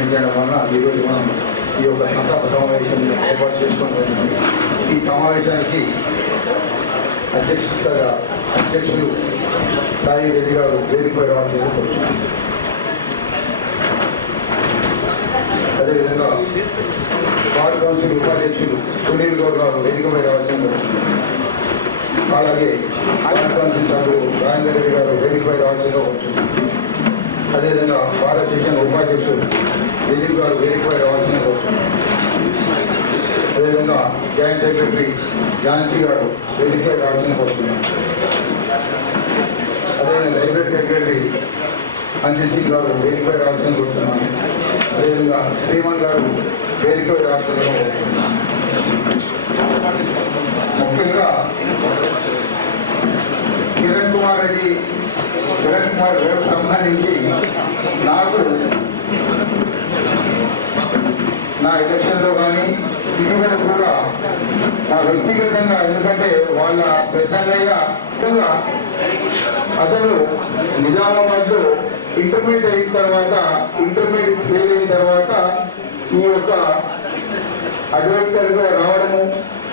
నిర్ణయించడం వల్ల ఈరోజు మనం ఈ యొక్క సంతాప సమావేశం ఏర్పాటు చేసుకోవడం. ఈ సమావేశానికి అధ్యక్షులు సాయి రెడ్డి గారు వేదికపై రావాల్సింది కోరుచున్నాను. అదేవిధంగా వార్డు కౌన్సిల్ ఉపాధ్యక్షులు సునీల్ గౌడ్ గారు వేదికపై రావాల్సింది కోరుచున్నాను. అలాగే వార్డు కౌన్సిల్ సభ్యులు రాజేందర్ రెడ్డి గారు వేదికపై రావాల్సిందిగా కోరుచున్నాను. అదేవిధంగా భారత స్టేషన్ ఉపాధ్యక్షులు దిలీప్ గారు వేదికపై రావాల్సిందిగా కోరుచున్నాను. అదేవిధంగా జాయింట్ సెక్రటరీ ఝాన్సీ గారు వేదికపై రావాల్సిందిగా కోరుచున్నాను. అదేవిధంగా లైబ్రరీ సెక్రటరీ అంజిత్ సింగ్ గారు వేదికపై రావాల్సింది కోరుతున్నాను. అదేవిధంగా శ్రీమన్ గారు వేదికపై రావాల్సిందిగా కోరుతున్నాను. ముఖ్యంగా కిరణ్ కుమార్ గారికి సంబంధించి నాకు నా ఎలక్షన్లో కానీ ఇటీవల కూడా నా వ్యక్తిగతంగా, ఎందుకంటే వాళ్ళ పెద్దయ్య అతను నిజామాబాద్లో ఇంటర్మీడియట్ అయిన తర్వాత ఇంటర్మీడియట్ ఫెయిల్ అయిన తర్వాత ఈ యొక్క అడ్వైజర్గా రావడము,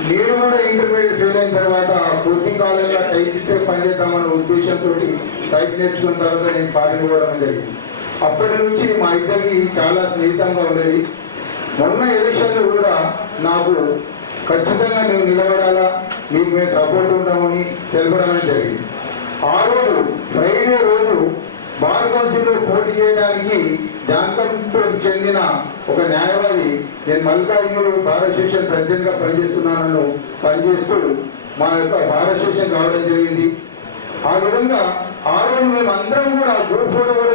నేను కూడా ఇంటర్మీడియట్ ఫెయిల్ అయిన తర్వాత పూర్తి కాలంగా టైపిస్ట్ పనిచేద్దామన్న ఉద్దేశంతో టైప్ నేర్చుకున్న తర్వాత నేను పార్టీ పోవడం జరిగింది. అప్పటి నుంచి మా ఇద్దరికి చాలా స్నేహితంగా ఉండేది. మొన్న ఎలక్షన్లు కూడా నాకు ఖచ్చితంగా మేము నిలబడాలా, మీకు మేము సపోర్ట్ ఉంటామని తెలపడం జరిగింది. ఆ రోజు ఫ్రైడే రోజు బార్ కౌన్సిల్లో పోటీ చేయడానికి జాన్కంకు చెందిన ఒక న్యాయవాది, నేను మల్కాజ్గిరిలో బార్ అసోసియేషన్ ప్రెసిడెంట్గా పనిచేస్తూ మా యొక్క బార్ అసోసియేషన్ రావడం జరిగింది. ఆ విధంగా ఆ రోజు మేము అందరం కూడా గ్రూప్ ఫోటో కూడా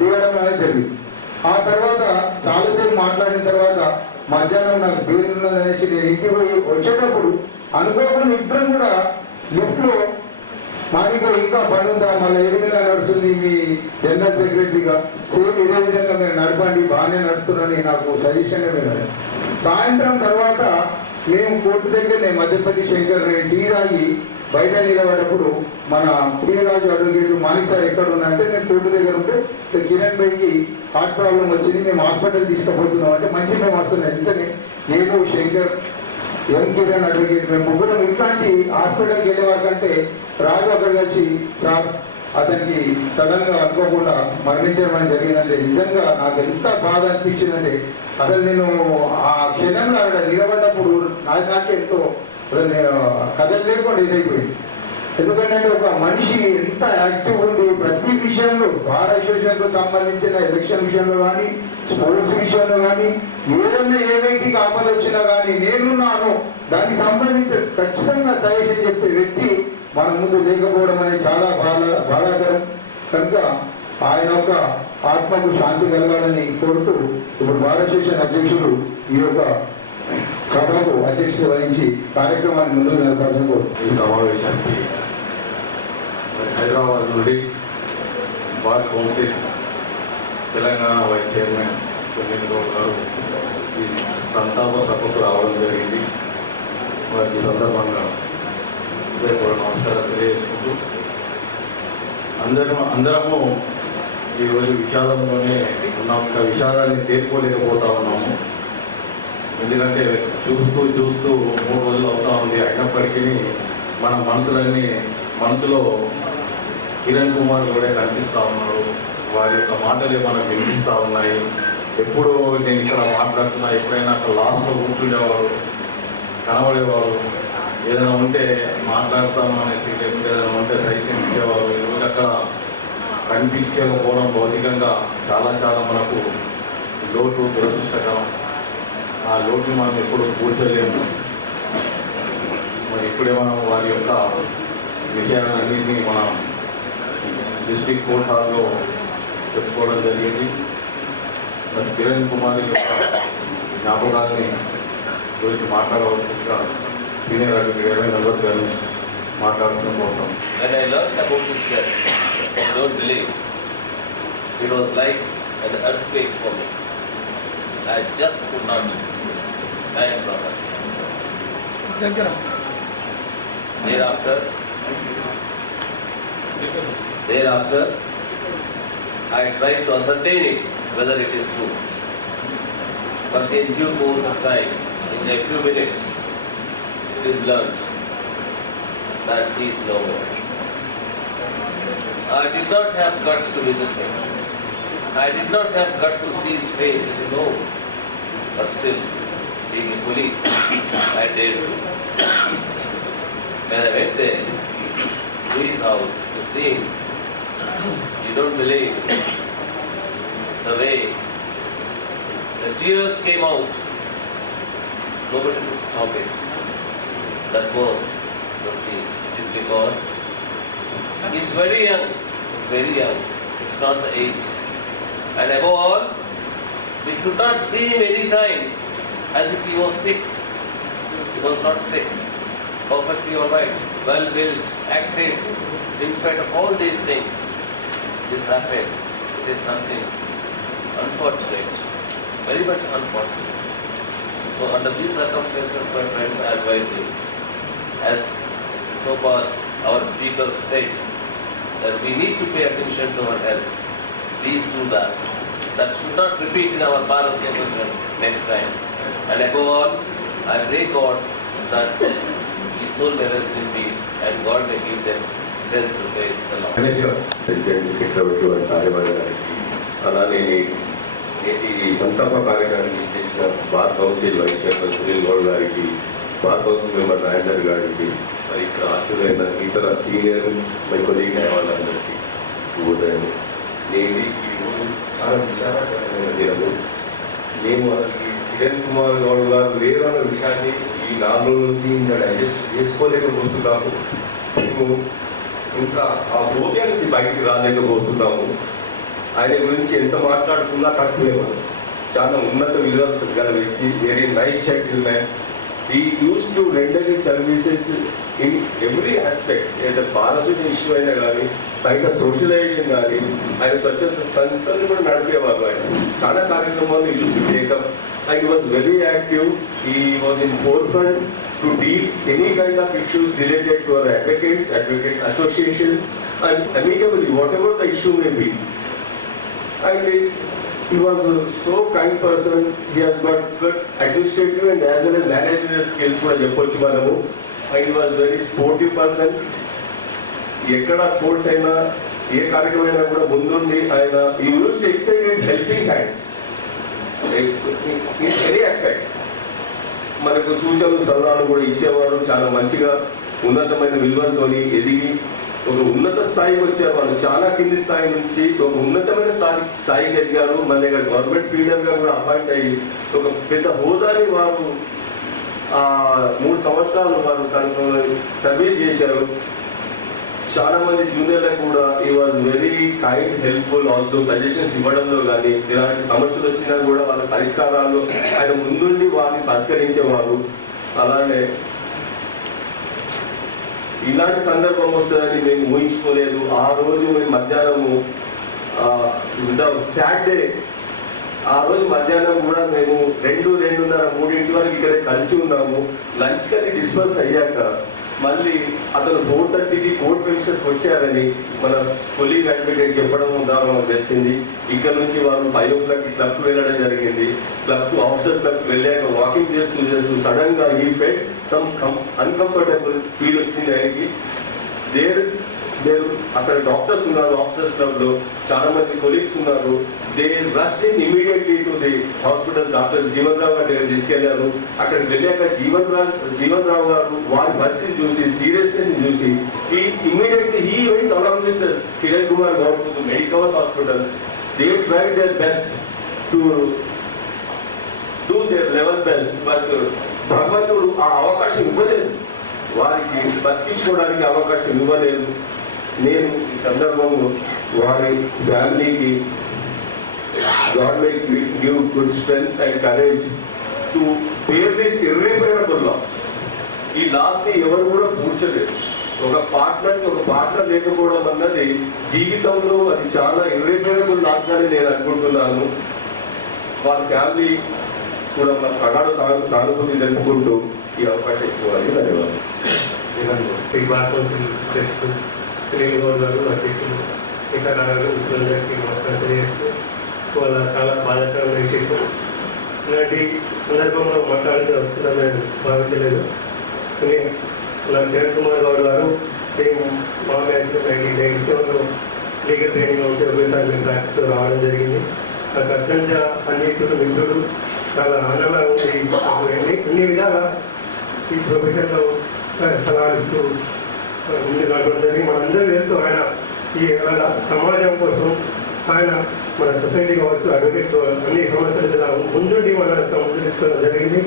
దిగడం అనేది జరిగింది. ఆ తర్వాత చాలాసేపు మాట్లాడిన తర్వాత మధ్యాహ్నం నాకు బీరు ఉన్నదనేసి నేను ఇంటికి పోయి వచ్చేటప్పుడు అనుకోకుండా ఇద్దరం కూడా లిఫ్ట్లో మాకు ఇంకా పని ఉందా, మళ్ళీ ఏ విధంగా నడుస్తుంది మీ జనరల్ సెక్రటరీగా, సేమ్ ఇదే విధంగా మీరు నడపండి, బాగానే నడుపుతున్నారని నాకు సజెషన్గా విన్నాను. సాయంత్రం తర్వాత మేము కోర్టు దగ్గరనే మధ్యపల్లి శంకర్ టీ తాగి బయట నిలబడేటప్పుడు మన ప్రియరాజు అడ్వకేట్ మాణిక్ సార్ ఎక్కడ ఉన్నారంటే నేను కోర్టు దగ్గర ఉంటే కిరణ్ భాయ్కి హార్ట్ ప్రాబ్లం వచ్చింది, మేము హాస్పిటల్ తీసుకుపోతున్నాం అంటే మంచి మేము వస్తున్నాం. ఎంతనే నేను శంకర్ ఎం కిరణ్ అడ్వకేట్ మేము ముగ్గురం ఇంట్లోంచి హాస్పిటల్కి వెళ్ళే వరకంటే రాజు అక్కడికి వచ్చి సార్ అతనికి సడన్ గా అనుకోకుండా మరణించడం జరిగిందంటే నిజంగా నాకు ఎంత బాధ అనిపించిందంటే అసలు నేను ఆ క్షణంలో అక్కడ నిలబడ్డప్పుడు నాకే ఎంతో కథలు లేకుండా ఇదైపోయింది. ఎందుకంటే ఒక మనిషి ఎంత యాక్టివ్ ఉంది ప్రతి విషయంలో, బార్ అసోసియేషన్కు సంబంధించిన ఎలక్షన్ విషయంలో కానీ స్పోర్ట్స్ విషయంలో కానీ ఏదైనా ఏ వ్యక్తికి ఆపద వచ్చినా కానీ నేనున్నాను దానికి సంబంధించి ఖచ్చితంగా సజెషన్ చెప్పే వ్యక్తి మన ముందు లేకపోవడం అనేది చాలా బాధాకరం. కనుక ఆయన యొక్క ఆత్మకు శాంతి కలగాలని కోరుతూ ఇప్పుడు బార్ అసోసియేషన్ అధ్యక్షులు ఈ యొక్క సభకు అధ్యక్షత వహించి కార్యక్రమాన్ని ముందుకు నడపాల్సిన ఈ సమావేశానికి హైదరాబాద్ నుండి bar council Telangana vice chairman Sunil Goud గారు ఈ సంతాప సభకు రావడం జరిగింది. వారికి సందర్భంగా కూడా నమస్కారం తెలియజేసుకుంటూ అందరము ఈరోజు విషాదంలోనే ఉన్నాం. ఇంకా విషాదాన్ని తేరుకోలేకపోతా ఉన్నాము. ఎందుకంటే చూస్తూ 3 రోజులు అవుతా ఉంది. అయినప్పటికీ మన మనసులో కిరణ్ కుమార్ కూడా కనిపిస్తూ ఉన్నారు. వారి యొక్క మాటలే మనకు వినిపిస్తూ ఉన్నాయి. ఎప్పుడు నేను ఇక్కడ మాట్లాడుతున్నా ఎప్పుడైనా అక్కడ లాస్ట్లో కూర్చుండేవారు, కనబడేవారు, ఏదైనా ఉంటే మాట్లాడతాము అనేసి, లేకుంటే ఏదైనా ఉంటే సైతం ఇచ్చేవారు. ఈరోజు అక్కడ కనిపించకపోవడం భౌతికంగా చాలా మనకు లోటు, దురదృష్టకరం. ఆ లోటుని మనం ఎప్పుడు కూర్చోలేము. మరి ఇప్పుడే మనం వారి యొక్క విషయాలన్నింటినీ మనం డిస్ట్రిక్ట్ కోర్ట్ హాల్లో చెప్పుకోవడం జరిగింది. మరి కిరణ్ కుమార్ యొక్క జ్ఞాపకాలని గురించి మాట్లాడవలసిందిగా సీనియర్ అడ్వకేట్ నల్వర్ గారిని మాట్లాడుతూ పోతాం. When I learned about this death, I don't believe. It was like an earthquake for me. I just could not stand from it. Thereafter, I tried to ascertain it, whether it is true. but in due course of time, in a few minutes, it is learnt that he is no more. I did not have guts to visit him. I did not have guts to see his face at his home. But still, being a colleague, I did. When I went there, to his house, to see him, you don't believe the way the tears came out. Nobody could stop it. That was the scene. It is because he's very young. He's very young. It's not the age. And above all, we could not see him any time as if he was sick. He was not sick. Perfectly alright, well built, active, in spite of all these things. This happened. It is something unfortunate, very much unfortunate. So under these circumstances, my friends, I advise you, as so far our speakers said, that we need to pay attention to our health. Please do that. That should not repeat in our bar association next time. And above all, I pray God that his soul may rest in peace and God may give them strength to face the Lord. President secretary వారి కార్యవర్గ గారికి అలానే నేటి సంతాప కార్యక్రమానికి చేసిన bar council vice chairman Sunil Goud గారికి, bar council member Rajender గారికి, మరి ఇక్కడ ఆశులైన ఇతర సీనియర్ మరి కొద్దిగా వాళ్ళందరికీ ఉదయం నేను ఈ రోజు చాలా విచారకరమైన దినము. మేము అసలు కిరణ్ కుమార్ గౌడ్ గారు లేరన్న విషయాన్ని ఈ 4 రోజుల నుంచి ఇంకా డైజెస్ట్ చేసుకోలేకపోతున్నాము. మేము ఇంకా ఆ భోగ్య నుంచి బయటికి రాలేకపోతున్నాము. ఆయన గురించి ఎంత మాట్లాడుతున్నా తక్కువే. చాలా ఉన్నత విలువలు గల వ్యక్తి, very nice gentleman. He used to render his services in every aspect. ఏదైనా పారసీ ఇష్యూ అయినా కానీ, బయట సోషలైజేషన్ కానీ, ఆయన స్వచ్ఛత సంస్థలు కూడా నడిపేవారు. ఆయన చాలా కార్యక్రమాలు use to take up. And he was very active. He was in forefront to deal any kind of issues related to our advocates associations, and amicably, whatever the issue may be. And he was a so kind person. He has got good administrative and as well as managerial skills for Japochu Manamu. And he was very sportive person. Ekkada sports aina, ఏ కార్యక్రమం కూడా ముందుండి ఆయన he used to extend helping hands in any aspect. మనకు సూచనలు సలహాలు కూడా ఇచ్చేవారు. చాలా మంచిగా ఉన్నతమైన విలువలతో ఎదిగి ఒక ఉన్నత స్థాయికి వచ్చారు. వాళ్ళు చాలా కింది స్థాయి నుంచి ఒక ఉన్నతమైన స్థాయికి ఎదిగారు. మన దగ్గర గవర్నమెంట్ లీడర్ గా కూడా అపాయింట్ అయ్యి ఒక పెద్ద హోదాని వారు 3 సంవత్సరాలు వారు సర్వీస్ చేశారు. చాలా మంది జూనియర్లకు కూడా ఈ was very kind, helpful. Also suggestions ఇవ్వడంలో కానీ, ఇలాంటి సమస్యలు వచ్చినా కూడా వాళ్ళ పరిష్కారాలు ఆయన ముందుండి వారిని పరిష్కరించేవారు. అలానే ఇలాంటి సందర్భం వస్తుందని మేము ఊహించుకోలేదు. ఆ రోజు మేము మధ్యాహ్నము సాటర్డే, ఆ రోజు మధ్యాహ్నం కూడా మేము 2:30, 3 వరకు ఇక్కడ కలిసి ఉన్నాము. లంచ్ కని డిస్పర్స్ అయ్యాక మళ్ళీ అతను 4:30కి కోర్ట్ ప్రిన్సెస్ వచ్చారని మన కొలీగ్ అడ్వకేట్ చెప్పడం ద్వారా తెలిసింది. ఇక్కడ నుంచి వాళ్ళు 5 o'clock క్లబ్కి వెళ్ళడం జరిగింది. క్లబ్కు ఆఫీసర్స్ క్లబ్కి వెళ్ళాక వాకింగ్ చేస్తూ సడన్ గా ఈ ఫెల్ట్ సమ్ అన్కంఫర్టబుల్ ఫీల్ వచ్చింది ఆయనకి. అక్కడ డాక్టర్స్ ఉన్నారు ఆఫీసర్స్ క్లబ్ లో, చాలా మంది కొలీగ్స్ ఉన్నారు. They rushed in immediately to the hospital. Doctor Jeevan Rao గారి దగ్గర తీసుకెళ్లారు. అక్కడికి వెళ్ళాక జీవన్ రావు గారు వారి పరిస్థితి చూసి, సీరియస్నెస్ చూసి immediately he went along with Kiran Kumar Goud to medical hospital. They tried their best to do their level best. But భగవంతుడు ఆ అవకాశం ఇవ్వలేదు, వారికి బతికించుకోవడానికి అవకాశం ఇవ్వలేదు. నేను ఈ సందర్భంలో వారి ఫ్యామిలీకి God may give good strength and courage to bear this irreparable loss. ఈ లాస్ ని ఎవరు కూడా పూడ్చలేదు. ఒక పార్ట్నర్ లేకపోవడం అన్నది జీవితంలో అది చాలా ఇర్రెపరబుల్ లాస్ గానే నేను అనుకుంటున్నాను. వారి ఫ్యామిలీ కూడా మన ప్రగాఢ సానుభూతి తెలుపుకుంటూ ఈ అవకాశం ఇచ్చేవారికి ధన్యవాదాలు. అధ్యక్షులు ఇతర ఉద్యోగులకి నమస్కారం తెలియజేస్తూ వాళ్ళ చాలా బాధాకరమైన విషయం ఇలాంటి సందర్భంలో మాట్లాడితే వస్తుందని నేను భావించలేదు. కానీ ఇలా కిరణ్ కుమార్ గౌడ్ గారు సేమ్ మా బ్యాచ్లో 1997లో లీగల్ ట్రైనింగ్ ఉంటే ఒకేసారి మేము ప్రాక్టీస్లో రావడం జరిగింది. నాకు అత్యంత అన్నిటిలో మిత్రుడు, చాలా ఆనందంగా ఉంది. అన్ని విధాలా ఈ ప్రొఫెషన్లో సలహాలు ఇస్తూ ముందు నడవడం జరిగింది. మనందరూ తెలుసు ఆయన ఈ సమాజం కోసం ఆయన మన సొసైటీ కావచ్చు, అడ్వకేట్ అన్ని సమస్యలు ముందుండి మన ముందు తీసుకోవడం జరిగింది.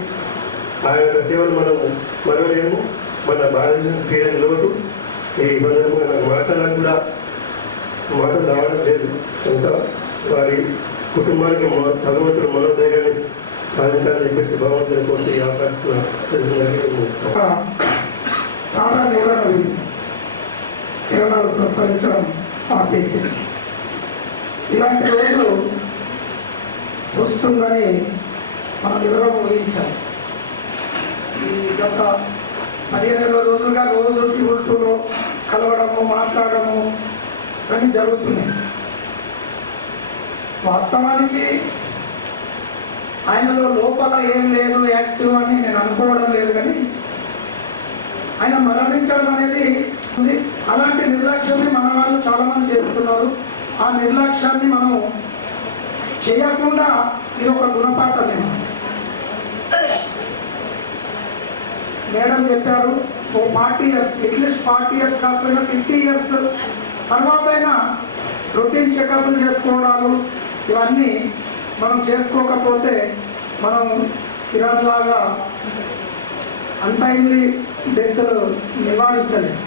ఆయన యొక్క సేవలు మనం మరవలేము. మన భారతదేశం తీరని లోటు. ఈ సందర్భంగా నాకు మాట్లాడాలని కూడా మాటలు రావడం లేదు. కనుక వారి కుటుంబానికి భగవంతుడు మనోధైర్యాన్ని సాధించాలని చెప్పేసి భగవంతుని కోసి ఈ అవకాశం కిరణాలు ప్రసరించడం ఆపేసి ఇలాంటి రోజు వస్తుందని మనం ఎవరో ఊహించాం. ఈ గత 15 రోజులుగా రోజు టీవీలో కలవడము, మాట్లాడము అని జరుగుతున్నాయి. వాస్తవానికి ఆయనలో లోపల ఏం లేదు యాక్టివ్ అని నేను అనుకోవడం లేదు, కానీ ఆయన మరణించడం అనేది ఉంది. అలాంటి నిర్లక్ష్యాన్ని మన వాళ్ళు చాలామంది చేస్తున్నారు. ఆ నిర్లక్ష్యాన్ని మనం చేయకుండా ఇది ఒక గుణపాఠమే. మేడం చెప్పారు, ఓ 40 years, అట్లీస్ట్ 40 years కాకపోయినా 50 years తర్వాత అయినా రొటీన్ చెకప్లు చేసుకోవడాలు ఇవన్నీ మనం చేసుకోకపోతే మనం కిరణ్ లాగా అన్టైమ్లీ డెత్లు నివారించలేము.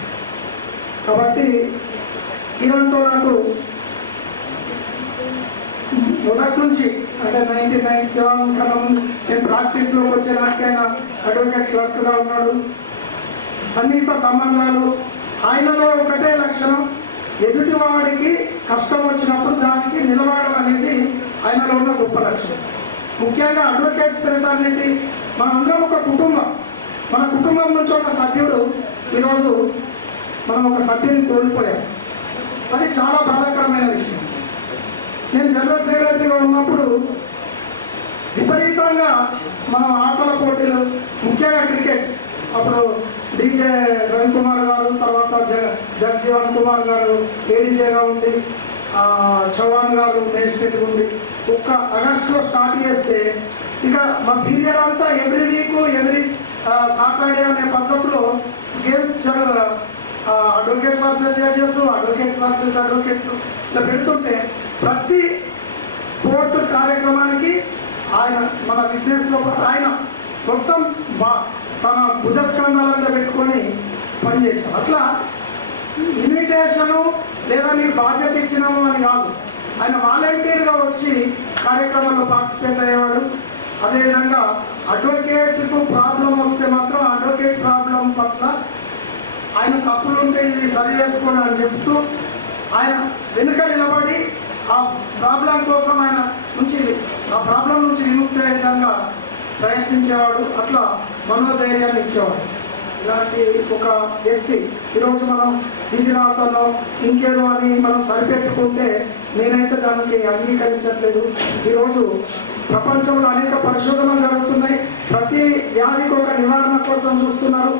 కాబట్టి కిరణ్తో నాకు మొదటి నుంచి అంటే 1997 కన్నా నేను ప్రాక్టీస్లోకి వచ్చే నాటికైనా అడ్వకేట్ క్లర్క్గా ఉన్నాడు. సన్నిహిత సంబంధాలు. ఆయనలో ఒకటే లక్షణం, ఎదుటివాడికి కష్టం వచ్చినప్పుడు దానికి నిలబడడం అనేది ఆయనలో ఉన్న గొప్ప లక్షణం. ముఖ్యంగా అడ్వకేట్ స్పిరిట్ అనేది మనందరం ఒక కుటుంబం. మన కుటుంబం నుంచి ఒక సభ్యుడు ఈరోజు మనం ఒక సభ్యుని కోల్పోయాం. అది చాలా బాధాకరమైన విషయం. నేను జనరల్ సెక్రటరీగా ఉన్నప్పుడు విపరీతంగా మనం ఆటల పోటీలు, ముఖ్యంగా క్రికెట్, అప్పుడు డీజే రవికుమార్ గారు, తర్వాత జగ్జీవన్ కుమార్ గారు ఏడీజేగా ఉండి, చౌహాన్ గారు మేజిస్ట్రేట్గా ఉండి, ఒక్క ఆగస్టులో స్టార్ట్ చేస్తే ఇక మా పీరియడ్ అంతా ఎవ్రీ వీక్ ఎవ్రీ సాటర్డే అనే పద్ధతిలో games advocate versus judges, advocates versus advocates ఇలా పెడుతుంటే ప్రతి స్పోర్ట్ కార్యక్రమానికి ఆయన మన విట్నెస్లో పాటు ఆయన మొత్తం తన భుజస్కంధాల మీద పెట్టుకొని పనిచేసాం. అట్లా ఇన్విటేషను లేదా మీకు బాధ్యత ఇచ్చినాము అని కాదు, ఆయన వాలంటీర్గా వచ్చి కార్యక్రమంలో పార్టిసిపేట్ అయ్యేవాడు. అదేవిధంగా అడ్వకేట్కు ప్రాబ్లం వస్తే మాత్రం అడ్వకేట్ ప్రాబ్లం పట్ల ఆయన తప్పులుంటే ఇది సరి చేసుకోండి అని చెప్తూ ఆయన వెనుక నిలబడి ఆ ప్రాబ్లం కోసం ఆ ప్రాబ్లం నుంచి విముక్తి అయ్యే విధంగా ప్రయత్నించేవాడు. అట్లా మనోధైర్యాన్ని ఇచ్చేవాడు. ఇలాంటి ఒక వ్యక్తి ఈరోజు మనం ఇది రాతనో ఇంకేదో అని మనం సరిపెట్టుకుంటే నేనైతే దానికి అంగీకరించట్లేదు. ఈరోజు ప్రపంచంలో అనేక పరిశోధనలు జరుగుతున్నాయి. ప్రతి వ్యాధికి ఒక నివారణ కోసం చూస్తున్నారు.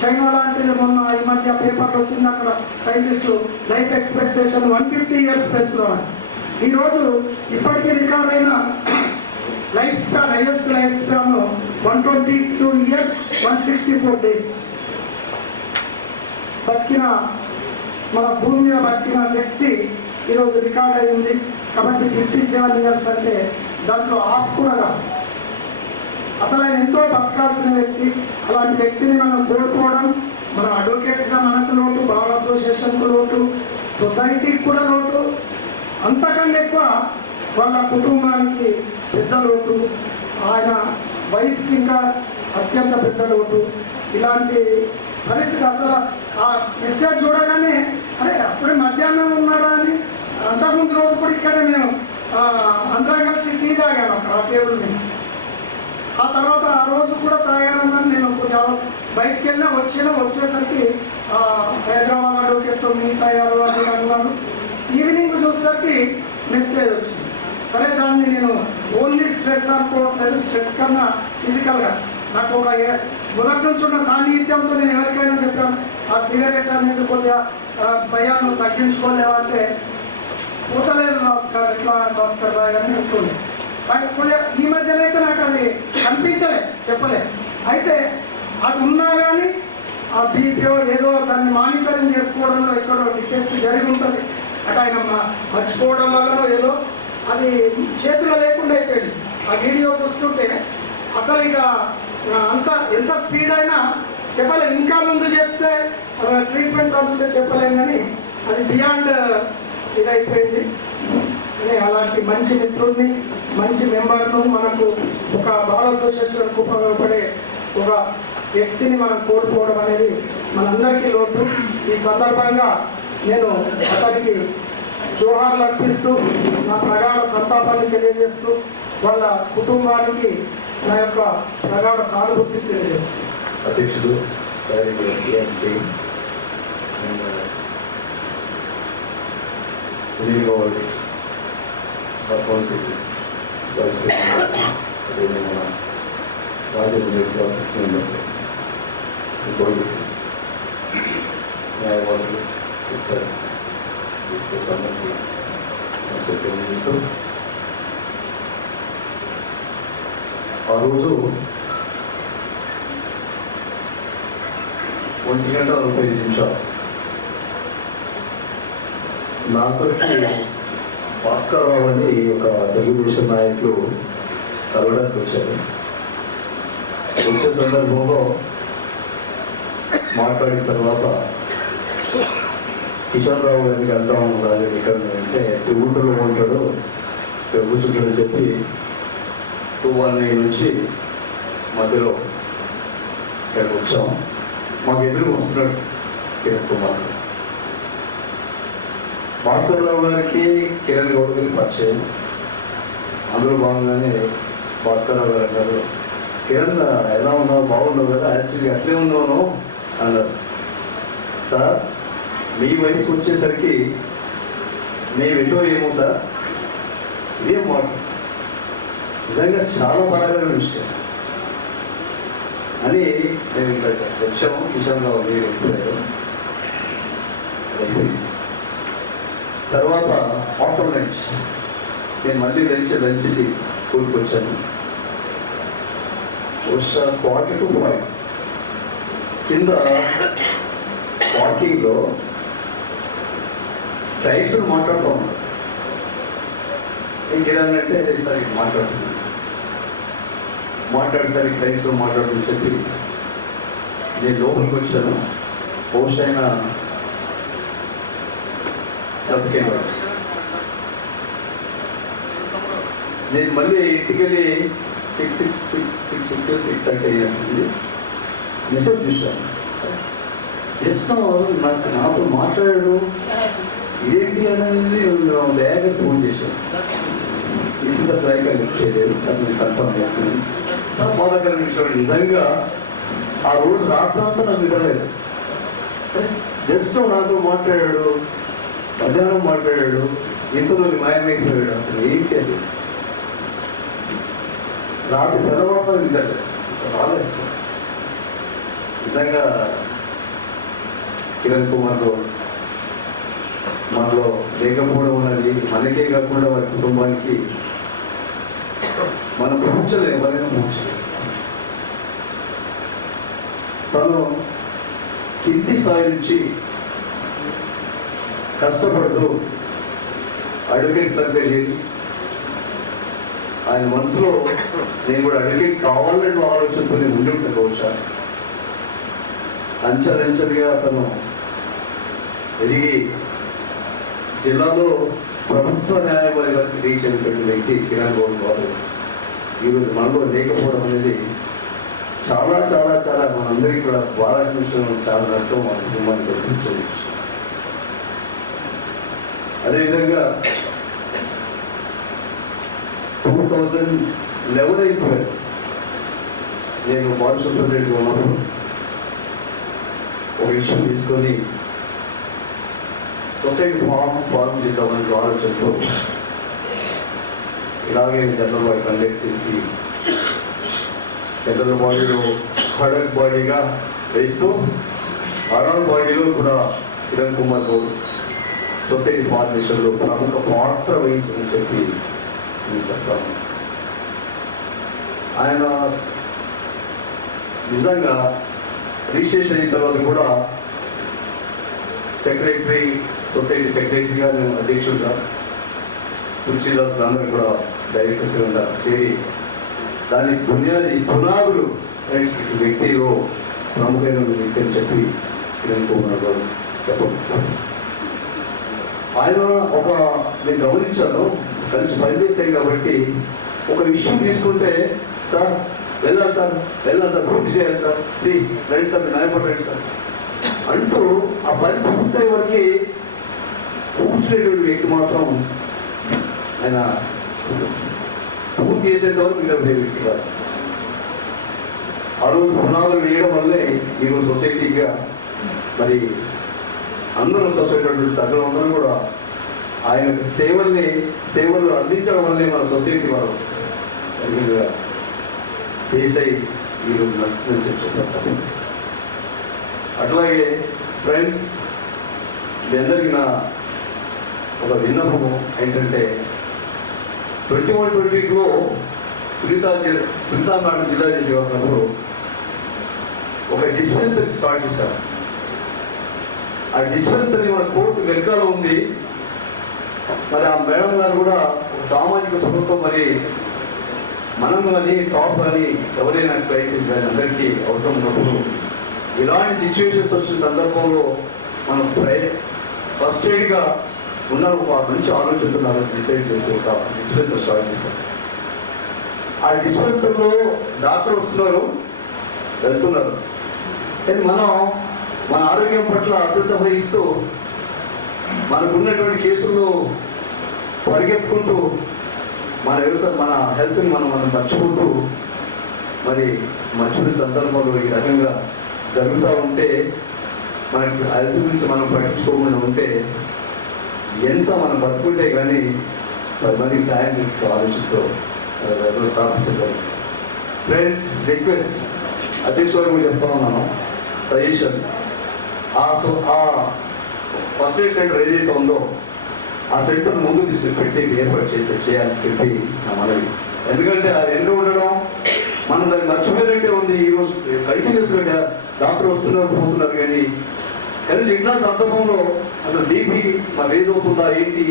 చైనా లాంటిది మొన్న ఈ మధ్య పేపర్లో వచ్చింది. అక్కడ సైంటిస్టు లైఫ్ ఎక్స్పెక్టేషన్ 150 years పెంచుదామని. ఈరోజు ఇప్పటికీ రికార్డ్ అయిన life span, highest life span 122 years 164 days బతికిన, మన భూమి మీద బతికిన వ్యక్తి ఈరోజు రికార్డ్ అయింది. కాబట్టి 57 years అంటే దాంట్లో ఆఫ్ కూడా కాదు. అసలు ఆయన ఎంతో బతకాల్సిన వ్యక్తి. అలాంటి వ్యక్తిని మనం కోల్పోవడం మన అడ్వకేట్స్గా మనకు లోటు, బార్ అసోసియేషన్కు లోటు, సొసైటీకి కూడా లోటు, అంతకన్నా ఎక్కువ వాళ్ళ కుటుంబానికి పెద్ద లోటు, ఆయన వైఫ్కి ఇంకా అత్యంత పెద్ద లోటు. ఇలాంటి పరిస్థితి అసలు ఆ మెసేజ్ చూడగానే అరే అప్పుడే మధ్యాహ్నం ఉన్నాడా అని. అంతకుముందు రోజు కూడా ఇక్కడే మేము అందరం కలిసి టీ తాగాను అక్కడ ఆ టేబుల్ మీద. ఆ తర్వాత ఆ రోజు కూడా తాగానని నేను బయటికి వెళ్ళినా వచ్చేసరికి హైదరాబాద్ అడ్వకేట్తో మీట్ అయ్యారు అని అన్నాను. ఈవినింగ్ చూసేసరికి మెసేజ్ వచ్చింది, సరే దాన్ని నేను ఓన్లీ స్ట్రెస్ అనుకోవట్లేదు, స్ట్రెస్ కన్నా ఫిజికల్గా నాకు ఒక మొదటి నుంచి ఉన్న సాన్నిహిత్యంతో నేను ఎవరికైనా చెప్పాను ఆ సిగరెట్ అనేది కొద్దిగా భయాన్ని తగ్గించుకోలేవంటే పోతలేదు భాస్కర్, ఎట్లా భాస్కర్ బాయ్ అని ఉంటుంది. కొద్దిగా ఈ మధ్యనైతే నాకు అది కనిపించలే, చెప్పలే. అయితే అది ఉన్నా కానీ ఆ బీపీఓ ఏదో దాన్ని మానిటరింగ్ చేసుకోవడంలో ఎక్కడో డిఫెక్ట్ జరిగి ఉంటుంది. అటు ఆయన మర్చిపోవడం వల్లనో ఏదో అది చేతిలో లేకుండా అయిపోయింది. ఆ వీడియో చూస్తుంటే అసలు ఇక అంత ఎంత స్పీడ్ అయినా చెప్పలేము. ఇంకా ముందు చెప్తే ట్రీట్మెంట్ అందుతే చెప్పలేము, కానీ అది బియాండ్ ఇదైపోయింది. అలాంటి మంచి మిత్రుడిని, మంచి మెంబర్ను, మనకు ఒక బాల్ అసోసియేషన్కు ఉపయోగపడే ఒక వ్యక్తిని మనం కోల్పోవడం అనేది మనందరికీ లోటు. ఈ సందర్భంగా నేను అతనికి జోహార్లు అర్పిస్తూ నా ప్రగాఢ సంతాపాన్ని తెలియజేస్తూ వాళ్ళ కుటుంబానికి నా యొక్క ప్రగాఢ సానుభూతిని తెలియజేస్తాను. అధ్యక్షుడు సునీల్ గౌడ్, వైస్ ప్రెసిడెంట్, అదేవిధంగా రాజేంద్ర న్యాయవాదులు, సిస్టర్స్ అందరికీ తెలియజేస్తూ, ఆ రోజు 1:45 నాతోకి భాస్కర్ రావు అని ఒక తెలుగుదేశం నాయకులు కలవడానికి వచ్చారు. వచ్చే సందర్భంలో మాట్లాడిన తర్వాత కిషన్ రావు గారికి అంటాం రాజు ఇక్కడ అంటే ఊటలో ఉంటాడు, కూర్చుంటాడని చెప్పి 219 నుంచి మధ్యలో ఇక్కడికి వచ్చాం. మాకు ఎదురు వస్తున్నాడు కిరణ్ కుమార్. భాస్కర్ రావు గారికి కిరణ్ గౌడ్ గారికి పరిచయం. అందులో భాగంగానే భాస్కర్ రావు గారు అన్నారు, కిరణ్ ఎలా ఉన్నావు, బాగున్నావు కదా, యాక్చువల్గా అట్లే ఉన్నాను అన్నారు. సార్ మీ వయసుకు వచ్చేసరికి మేము ఎటో ఏమో సార్, ఇదేం మాట నిజంగా చాలా బాధాకరమైన విషయం అని మేము ఇక్కడ వచ్చాము. కిషన్ రావు మీరు వెళ్ళిపోయారు. తర్వాత ఆఫ్టర్ లంచ్ నేను మళ్ళీ లంచ్ చేసి కూర్చుకొచ్చాను. 4:45 కింద వాకింగ్లో టైమ్స్ మాట్లాడుతూ ఉన్నాను. ఇంకేదంటే అదే సార్ మాట్లాడుతున్నాను, మాట్లాడేసరికి టైమ్స్లో మాట్లాడుతూ చెప్పి నేను లోపలికి వచ్చాను. పోస్ట్ అయినా తప్పకేవాడు. నేను మళ్ళీ ఇంటికి వెళ్ళి 6:50 6:30 అయ్యింది. మెసేజ్ చూసాను. జస్ట్ నాతో మాట్లాడాడు, ఇదేంటి అనేది దయాగా ఫోన్ చేశాను. ఇసుక దయగా లిఫ్ట్ చేయలేదు, అతను కన్ఫర్మ్ చేసుకుని బాధాకర విషయం. నిజంగా ఆ రోజు రాత్రంతా నాకు వినలేదు. జస్ట్ నాతో మాట్లాడాడు, మధ్యాహ్నం మాట్లాడాడు, ఇంతలో మాయమైపోయాడు. అసలు ఏంటి అది? రాత్రి తెల్లవారు వింటాడు, రాలేదు సార్. నిజంగా కిరణ్ కుమార్ గౌడ్ మనలో లేకపోవడం ఉన్నది మనకే కాకుండా వారి కుటుంబానికి మనం పూడ్చలేదు, ఎవరైనా పూడ్చలేదు. తను కింది స్థాయి నుంచి కష్టపడుతూ అడ్వకేట్ క్లబ్గా చేరి ఆయన మనసులో నేను కూడా అడ్వకేట్ కావాలంటూ ఆలోచనతో ఉండి ఉంటాను. బహుశా అంచెలంచెలుగా అతను ఎదిగి జిల్లాలో ప్రభుత్వ న్యాయవాదికి రీచ్ అయినటువంటి వ్యక్తి కిరణ్ గౌడ్ గారు ఈరోజు మనలో లేకపోవడం అనేది చాలా చాలా చాలా మనందరికీ కూడా బాధాకరం, చాలా నష్టం మన కుటుంబాన్ని కల్పించేది. అదేవిధంగా 2011 అయిపోయాడు. నేను బాడీ ప్రెసిడెంట్గా ఉన్నప్పుడు ఒక ఇష్యూ తీసుకొని సొసైటీ ఫార్మ్ చేద్దామని ఆలోచనతో ఇలాగే జనరల్ బాడీ కండక్ట్ చేసి జనరల్ బాడీలో ఖడక్ బాడీగా వేస్తూ అరౌండ్ బాడీలో కూడా కిరణ్ కుమార్ గౌడ్ సొసైటీ ఫార్మేషన్లో ప్రముఖ పాత్ర వహించని చెప్పి నేను చెప్తాను. ఆయన నిజంగా రిజిస్ట్రేషన్ అయిన తర్వాత కూడా సెక్రటరీ, సొసైటీ సెక్రటరీగా, నేను అధ్యక్షుడిగా, తులసీదాస్ అందరూ కూడా డైరెక్టర్స్గా చేరి దాని పునాదులు వ్యక్తిలో ప్రముఖమైన వ్యక్తి అని చెప్పి కిరణ్ కుమార్ గారు చెప్పండి. ఆయన నేను గమనించాను, కలిసి పనిచేసాయి కాబట్టి ఒక విషయం తీసుకుంటే సార్ వెళ్ళాలి సార్ పూర్తి చేయాలి సార్, ప్లీజ్ రండి సార్, న్యాయపడండి సార్ అంటూ ఆ పని పూర్తయ్యే వరకు కూర్చునేటువంటి వ్యక్తి మాత్రం ఆయన పూర్తి చేసేంత వరకు నిలబడే వ్యక్తి కాదు. ఆ రోజు పునాదులు వేయడం వల్లే ఈరోజు సొసైటీగా మరి అందరూ సొసైటీ సగం అందరూ కూడా ఆయన సేవలు అందించడం వల్లే మన సొసైటీ వారు ఫేస్ అయ్యి ఈరోజు నష్టం చెప్తారు. అట్లాగే ఫ్రెండ్స్, మీ అందరికీ నా ఒక విన్నపము ఏంటంటే 21-22లో సునీతా మేడం జిల్లా జడ్జి ఉన్నప్పుడు ఒక డిస్పెన్సరీ స్టార్ట్ చేశారు. ఆ డిస్పెన్సరీ మన కోర్టు వెనకాల ఉంది. మరి ఆ మేడం గారు కూడా ఒక సామాజిక ప్రభుత్వం, మరి మనం కానీ స్టాఫ్ కానీ ఎవరైనా ప్రయత్నించాలి, అందరికీ అవసరం ఉన్నప్పుడు ఇలాంటి సిచ్యువేషన్స్ వచ్చిన సందర్భంలో మనం ఫస్ట్ ఎయిడ్గా ఉన్న ఒక మంచి ఆలోచనతో డిసైడ్ చేసి ఒక డిస్పెన్సర్ స్టార్ట్ చేశాం. ఆ డిస్పెన్సర్లో డాక్టర్ వస్తున్నారు, వెళ్తున్నారు, కానీ మనం మన ఆరోగ్యం పట్ల అశ్రద్ధ వహిస్తూ మనకున్నటువంటి కేసుల్లో పరిగెత్తుకుంటూ మన హెల్త్ని మనం మర్చిపోతూ మర్చిపోయిన సందర్భంలో ఈ రకంగా జరుగుతూ ఉంటే, మనకి హెల్త్ గురించి మనం పట్టించుకోకుండా ఉంటే ఎంత మనం బతుకుంటే కానీ 10 మందికి సాయం చేస్తూ ఆలోచిస్తూ స్థాపించగలం. ఫ్రెండ్స్, రిక్వెస్ట్ అధ్యక్షుడు చెప్తా ఉన్నాను, సజెషన్, ఆ ఫస్ట్ ఎయిడ్ సెంటర్ ఏదైతే ఉందో ఆ సెంటర్ ముందు పెట్టి ఏర్పాటు చేయాలని చెప్పి నా మనవి. ఎందుకంటే అది ఎన్నో ఉండడం మనం దాన్ని మర్చిపోయినట్టే ఉంది. ఈరోజు కంటిన్యూస్గా డాక్టర్ వస్తున్నారు, పోతున్నారు, కానీ కలిసి ఇట్లాంటి సందర్భంలో అసలు బీపీ మరి రేజ్ అవుతుందా ఏంటి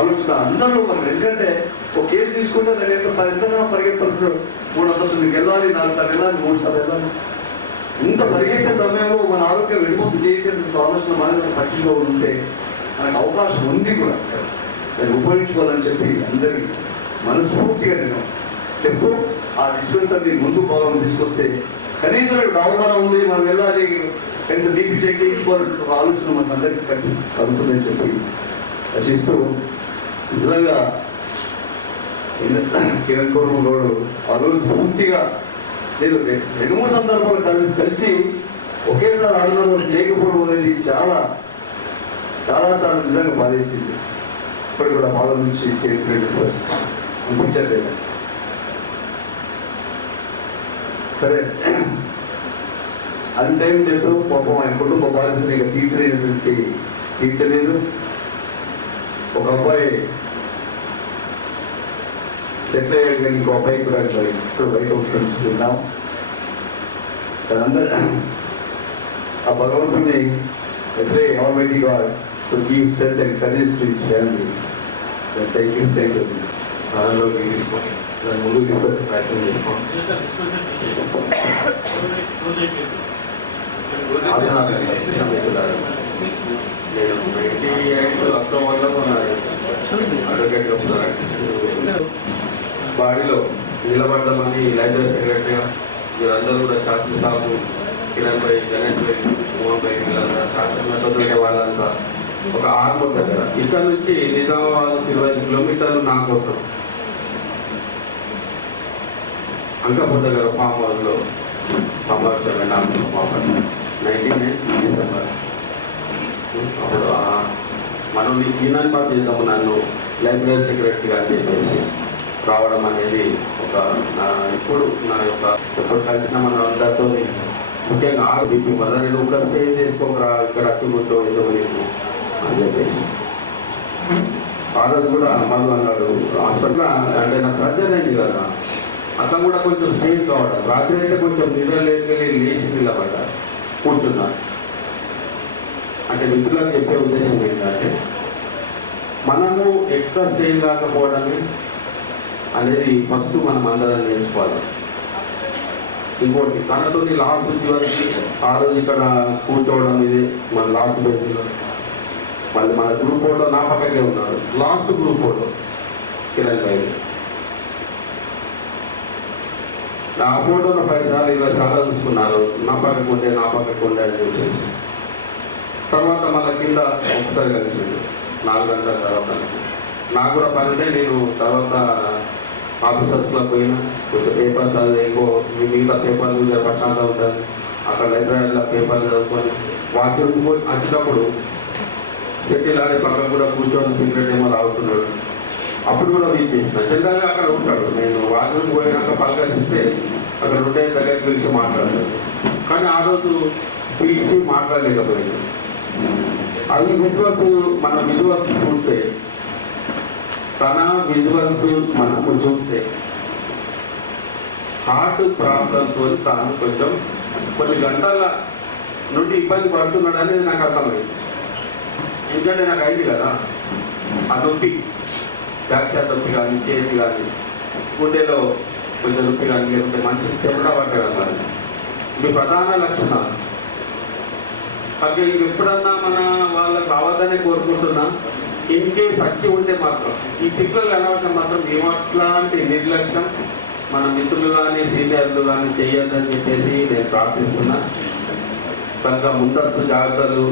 ఆలోచన అందరిలో మనం. ఎందుకంటే ఒక కేసు తీసుకుంటే దాని ఎంతగానో పరిగెత్తుకుంటారు, 3 అంతస్తులకు వెళ్ళాలి, 4 సార్లు వెళ్ళాలి, 3 సార్లు వెళ్ళాలి. ఇంత పరిగెత్తే సమయంలో మన ఆరోగ్యం వెళ్ళిపోతుంది ఏంటి ఆలోచన మనం పట్టించుకోవాలి ఉంటే మనకు అవకాశం ఉంది కూడా, దాన్ని ఉపయోగించుకోవాలని చెప్పి అందరికీ మనస్ఫూర్తిగా నేను చెప్తూ ఆ డిస్పెన్సర్ని ముందు భాగం తీసుకొస్తే కనీసం అవగాహన ఉంది, మనం వెళ్ళాలి, కనీసం బీపీ చెక్ చేసుకోవాలంటే ఒక ఆలోచన మనకు అందరికీ కలుగుతుందని చెప్పి రచిస్తూ, నిజంగా కిరణ్ కుమార్ గౌడ్ ఆ రోజు పూర్తిగా నేను 2-3 సందర్భాలు కలిసి ఒకేసారి ఆందోళన లేకపోవడం అనేది చాలా చాలా చాలా నిజంగా బాధేసింది. ఇప్పటి కూడా బాధ నుంచి అనిపించట్లేదు. సరే, అది టైం లేదు, పాపం ఆయన కుటుంబ బాధ్యతని ఇక తీర్చలేదు. ఒక అబ్బాయి సెటిల్ అయ్యాడు, కానీ ఇంకో అబ్బాయి కూడా ఇప్పుడు బయట చూస్తున్నాం. అందరూ ఆ భగవంతుని pray Almighty God to give strength and courage to his family. Thank you. దానిలోకి తీసుకొని దాన్ని ముందుకు తీసుకొచ్చే ప్రయత్నం చేస్తాం. నేను 98 అక్టోబర్లో అడ్వకేట్గా బాడీలో నిలబడదామని లైబ్రరీ సెక్రటరీగా మీరందరూ కూడా శాస్త్ర సాబు, కిరణ్ భాయ్, గణేష్ భాయ్, మోహన్ భాయ్, వీళ్ళంతా శాస్త్రంతో దొరికే వాళ్ళంతా ఒక 6 దగ్గర. ఇక్కడ నుంచి నిజామాబాద్ 25 కిలోమీటర్లు నాగోత్రం అంకాపూర్ దగ్గర ఫామ్ హౌస్లో సంవత్సరం 19 డిసెంబర్. అప్పుడు మనం ఈనాడు పాస్ చేద్దాము నన్ను లైబ్రరీ సెక్రటరీగా అని చెప్పేసి రావడం అనేది ఒక ఇప్పుడు నా యొక్క ఎప్పుడు కలిసిన మన అందరితో ముఖ్యంగా బీపీ మదర్ ఒక స్టేజ్ చేసుకోకరా ఇక్కడ అట్టుకుంటూ ఏదో నీకు అని చెప్పేసి ఆ రోజు కూడా మధు అన్నాడు హాస్పిటల్ అంటే నాకు సర్జరీ అయింది కదా అట్లా కూడా కొంచెం స్టేజ్ కావడం రాత్రి అయితే కొంచెం నిద్ర లేచి నిలబడ్డా కూర్చున్నా అంటే మిత్రులకు చెప్పే ఉద్దేశం ఏంటంటే మనము ఎక్స్ట్రా స్టేజ్ కాకపోవడమే అనేది ఫస్ట్ మనం అందరం నేర్చుకోవాలి. ఇంకోటి తనతో లాస్ట్ చివరికి ఆ రోజు ఇక్కడ కూర్చోవడం ఇది మన లాస్ట్ బెంచ్లో మళ్ళీ మన గ్రూప్ ఫోటో నా పక్కకే ఉన్నారు లాస్ట్ గ్రూప్ ఫోటో కిరణ్ భాయ్ ఆ ఫోటోలో 10 సార్లు 20 సార్లు చూసుకున్నారు నా పక్కకు ఉండే అని చెప్పేసి తర్వాత మళ్ళీ కింద ఒకసారి కలిసిండు 4 గంటల తర్వాత నాకు కూడా పని ఉంటే నేను తర్వాత ఆఫీసర్స్లో పోయినా కొంచెం పేపర్స్ అది ఎక్కువ మిగతా పేపర్లు చూసే ప్రశాంతంగా ఉంటుంది అక్కడ లైబ్రరీలో పేపర్లు చదువుకొని వాకింగ్ వచ్చేటప్పుడు సెటిల్ ఆడే పక్కన కూడా కూర్చొని సిగరెట్ ఏమో తాగుతున్నాడు అప్పుడు కూడా వీచేసిన జనరల్గా అక్కడ ఉంటాడు నేను వాకింగ్ పోయినాక పలకరిస్తే అక్కడ ఉండే దగ్గరికి పిలిచి మాట్లాడతాడు కానీ ఆ రోజు పిలిచి మాట్లాడలేకపోయాడు. అది విజువల్స్ మన విజువల్స్ చూస్తే తన విజువల్స్ మనకు చూస్తే హార్ట్ ప్రాబ్లంతో తాను కొంచెం కొన్ని గంటల నుండి ఇబ్బంది పడుతున్నాడు అనేది నాకు అర్థమైంది. ఎందుకంటే నాకు అయింది కదా ఆ నొప్పి బ్యాక్ నొప్పి కానీ చేతి కానీ గుండెలో కొంచెం నొప్పి కానీ లేకుంటే మంచి చెమట పట్టడం కానీ ఇవి ప్రధాన లక్షణాలు. అలాగే ఎప్పుడన్నా మన వాళ్ళకు రావద్దనే కోరుకుంటున్నా ఇన్ కేస్ వచ్చి ఉంటే మాత్రం ఈ సిగ్నల్ అనవసరం మాత్రం ఏమట్లాంటి నిర్లక్ష్యం మన మిత్రులు కానీ సీనియర్లు కానీ చేయొద్దని చెప్పేసి నేను ప్రార్థిస్తున్నా. కనుక ముందస్తు జాగ్రత్తలు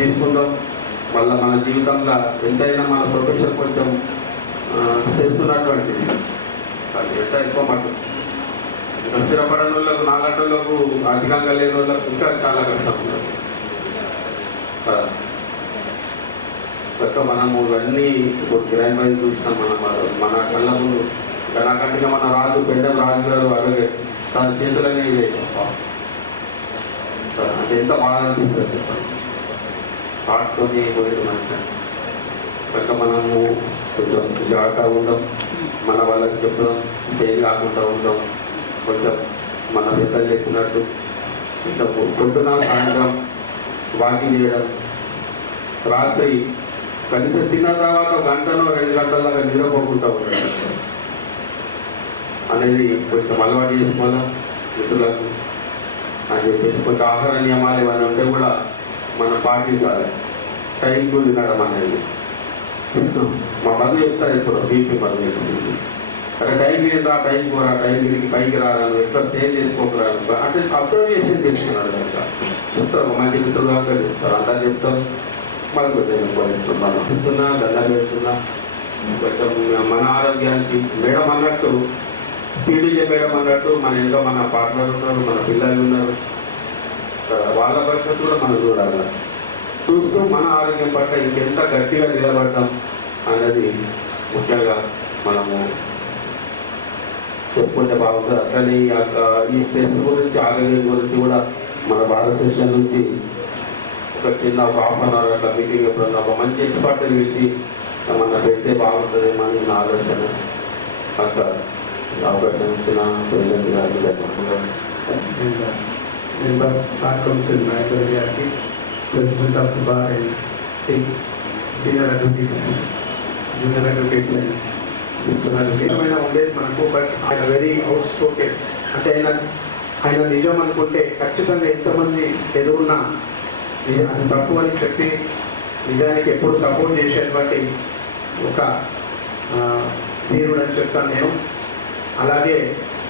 తీసుకుందాం. మళ్ళీ మన జీవితంలో ఎంతైనా మన ప్రొఫెషన్ కొంచెం చేస్తున్నటువంటిది అది ఎంత ఎక్కువ మటు ఇంకా స్థిరపడని వాళ్ళకు నాలుగంటలకు అధికంగా లేని వాళ్ళకు ఇంకా చాలా కష్టం ఉంటుంది. మనము ఇవన్నీ కిరణ్ భాయ్ చూసినాం మన కళ్ళ ముందు నాకంటే మన రాజు పెద్దం రాజు గారు అలాగే తన చేతులనే ఇదే అంటే ఎంత బాగా అనిపిస్తుంది హార్ట్తోనే పోయేది మనిషి. కనుక మనము కొంచెం జాగ్రత్తగా ఉందాం, మన వాళ్ళకి చెప్దాం, చేంజ్ కాకుండా ఉందాం. కొంచెం మన పెద్దలు చెప్పినట్టు కొంచెం పొద్దున సాయంత్రం వాకింగ్ చేయడం, రాత్రి కనీసం తిన్న తర్వాత 1 గంటలో 2 గంటల దాకా నిద్రపోకుండా ఉండడం అనేది కొంచెం అలవాటు చేసుకోవాలా మిత్రులకు అని చెప్పేసి కొంచెం ఆహార నియమాలు ఏమైనా ఉంటే కూడా మనం పాటించాలి. టైంకు తినడం అనేది మా బంధువు చెప్తారు ఇప్పుడు బీపీ బంధువు చెప్తుంది అరే టైంకి తింటా టైంకి పోరా టైంకి పైకి రాను ఎక్కువ స్టే చేసుకోకరాను అంటే అబ్జర్వేషన్ చేసుకున్నాడు కనుక చెప్తారు మంచి మిత్రులు కనుక చెప్తారు అందరు చెప్తారు. మళ్ళీ కొంచెం మనం ఇస్తున్నా దండం వేస్తున్నా కొంచెం మన ఆరోగ్యానికి మేడం అన్నట్టు పీడీజే మేడం అన్నట్టు మన ఇంకా మన పార్ట్నర్ ఉన్నారు, మన పిల్లలు ఉన్నారు, వాళ్ళ పరిస్థితి కూడా మనం చూడాలి. చూస్తూ మన ఆరోగ్యం పట్ల ఇంకెంత గట్టిగా నిలబడటం అనేది ముఖ్యంగా మనము చెప్పుకుంటే బాగుంటుంది. అట్లనే ఈ స్ట్రెస్ గురించి ఆరోగ్యం గురించి కూడా మన భారత సెషన్ నుంచి ఒక చిన్న ఒక 1/2 అవర్ అట్లా మీటింగ్ ఎప్పుడన్నా ఒక మంచి ఎక్స్పర్ట్ని పిలిచి మన పెడితే బాగుంటుంది అని నా ఆలోచన. అట్లా అవకాశం ఇచ్చిన ప్రెసిడెంట్ గారికి ధన్యవాదాలు. Member Bar Council Manager గారికి, President of the Bar and Senior Advocates, Junior Advocates ఉండేది మనకు. బట్ ఆయన వెరీ అవుట్ స్పోకెన్ అంటే ఆయన నిజం అనుకుంటే ఖచ్చితంగా ఎంతమంది ఎదురున్నా అది తప్పు అని చెప్పి నిజానికి ఎప్పుడు సపోర్ట్ చేసేటువంటి ఒక ధీరుడు అని చెప్తాను నేను. అలాగే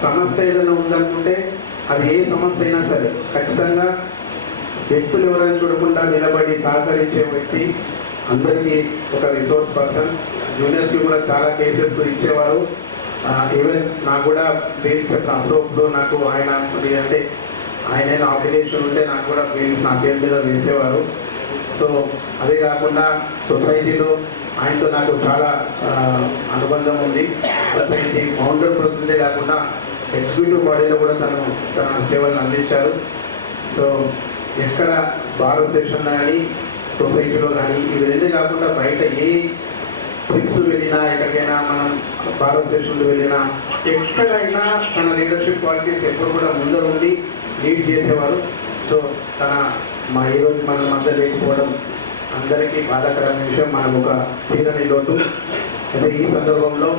సమస్య ఏదైనా ఉందనుకుంటే అది ఏ సమస్య అయినా సరే ఖచ్చితంగా వ్యక్తులు ఎవరైనా చూడకుండా నిలబడి సహకరించే వ్యక్తి, అందరికీ ఒక రిసోర్స్ పర్సన్. జూనియర్స్కి కూడా చాలా కేసెస్ ఇచ్చేవారు. ఈవెన్ నాకు కూడా బెయిల్స్ అప్పుడప్పుడు నాకు ఆయన అంటే ఆయన ఆబ్లిగేషన్ ఉంటే నాకు కూడా బెయిల్స్ నా పేరు మీద వేసేవారు. సో అదే కాకుండా సొసైటీలో ఆయనతో నాకు చాలా అనుబంధం ఉంది. సొసైటీ ఫౌండర్ ప్రతినిధి కాకుండా ఎగ్జిక్యూటివ్ బాడీలో కూడా తన సేవలను అందించారు. సో ఎక్కడ భారత సెషన్లో కానీ సొసైటీలో కానీ ఇవి రెండే కాకుండా బయట ఏ ట్రిప్స్ వెళ్ళినా ఎక్కడికైనా మనం భారత సెషన్లో వెళ్ళినా ఎక్కడైనా తన లీడర్షిప్ క్వాలిటీస్ ఎప్పుడు కూడా ముందర ఉండి లీడ్ చేసేవారు. సో మా ఈరోజు మన మధ్య లేకపోవడం అందరికీ బాధాకరమైన విషయం, మనకు ఒక తీరని లోటు. అయితే ఈ సందర్భంలో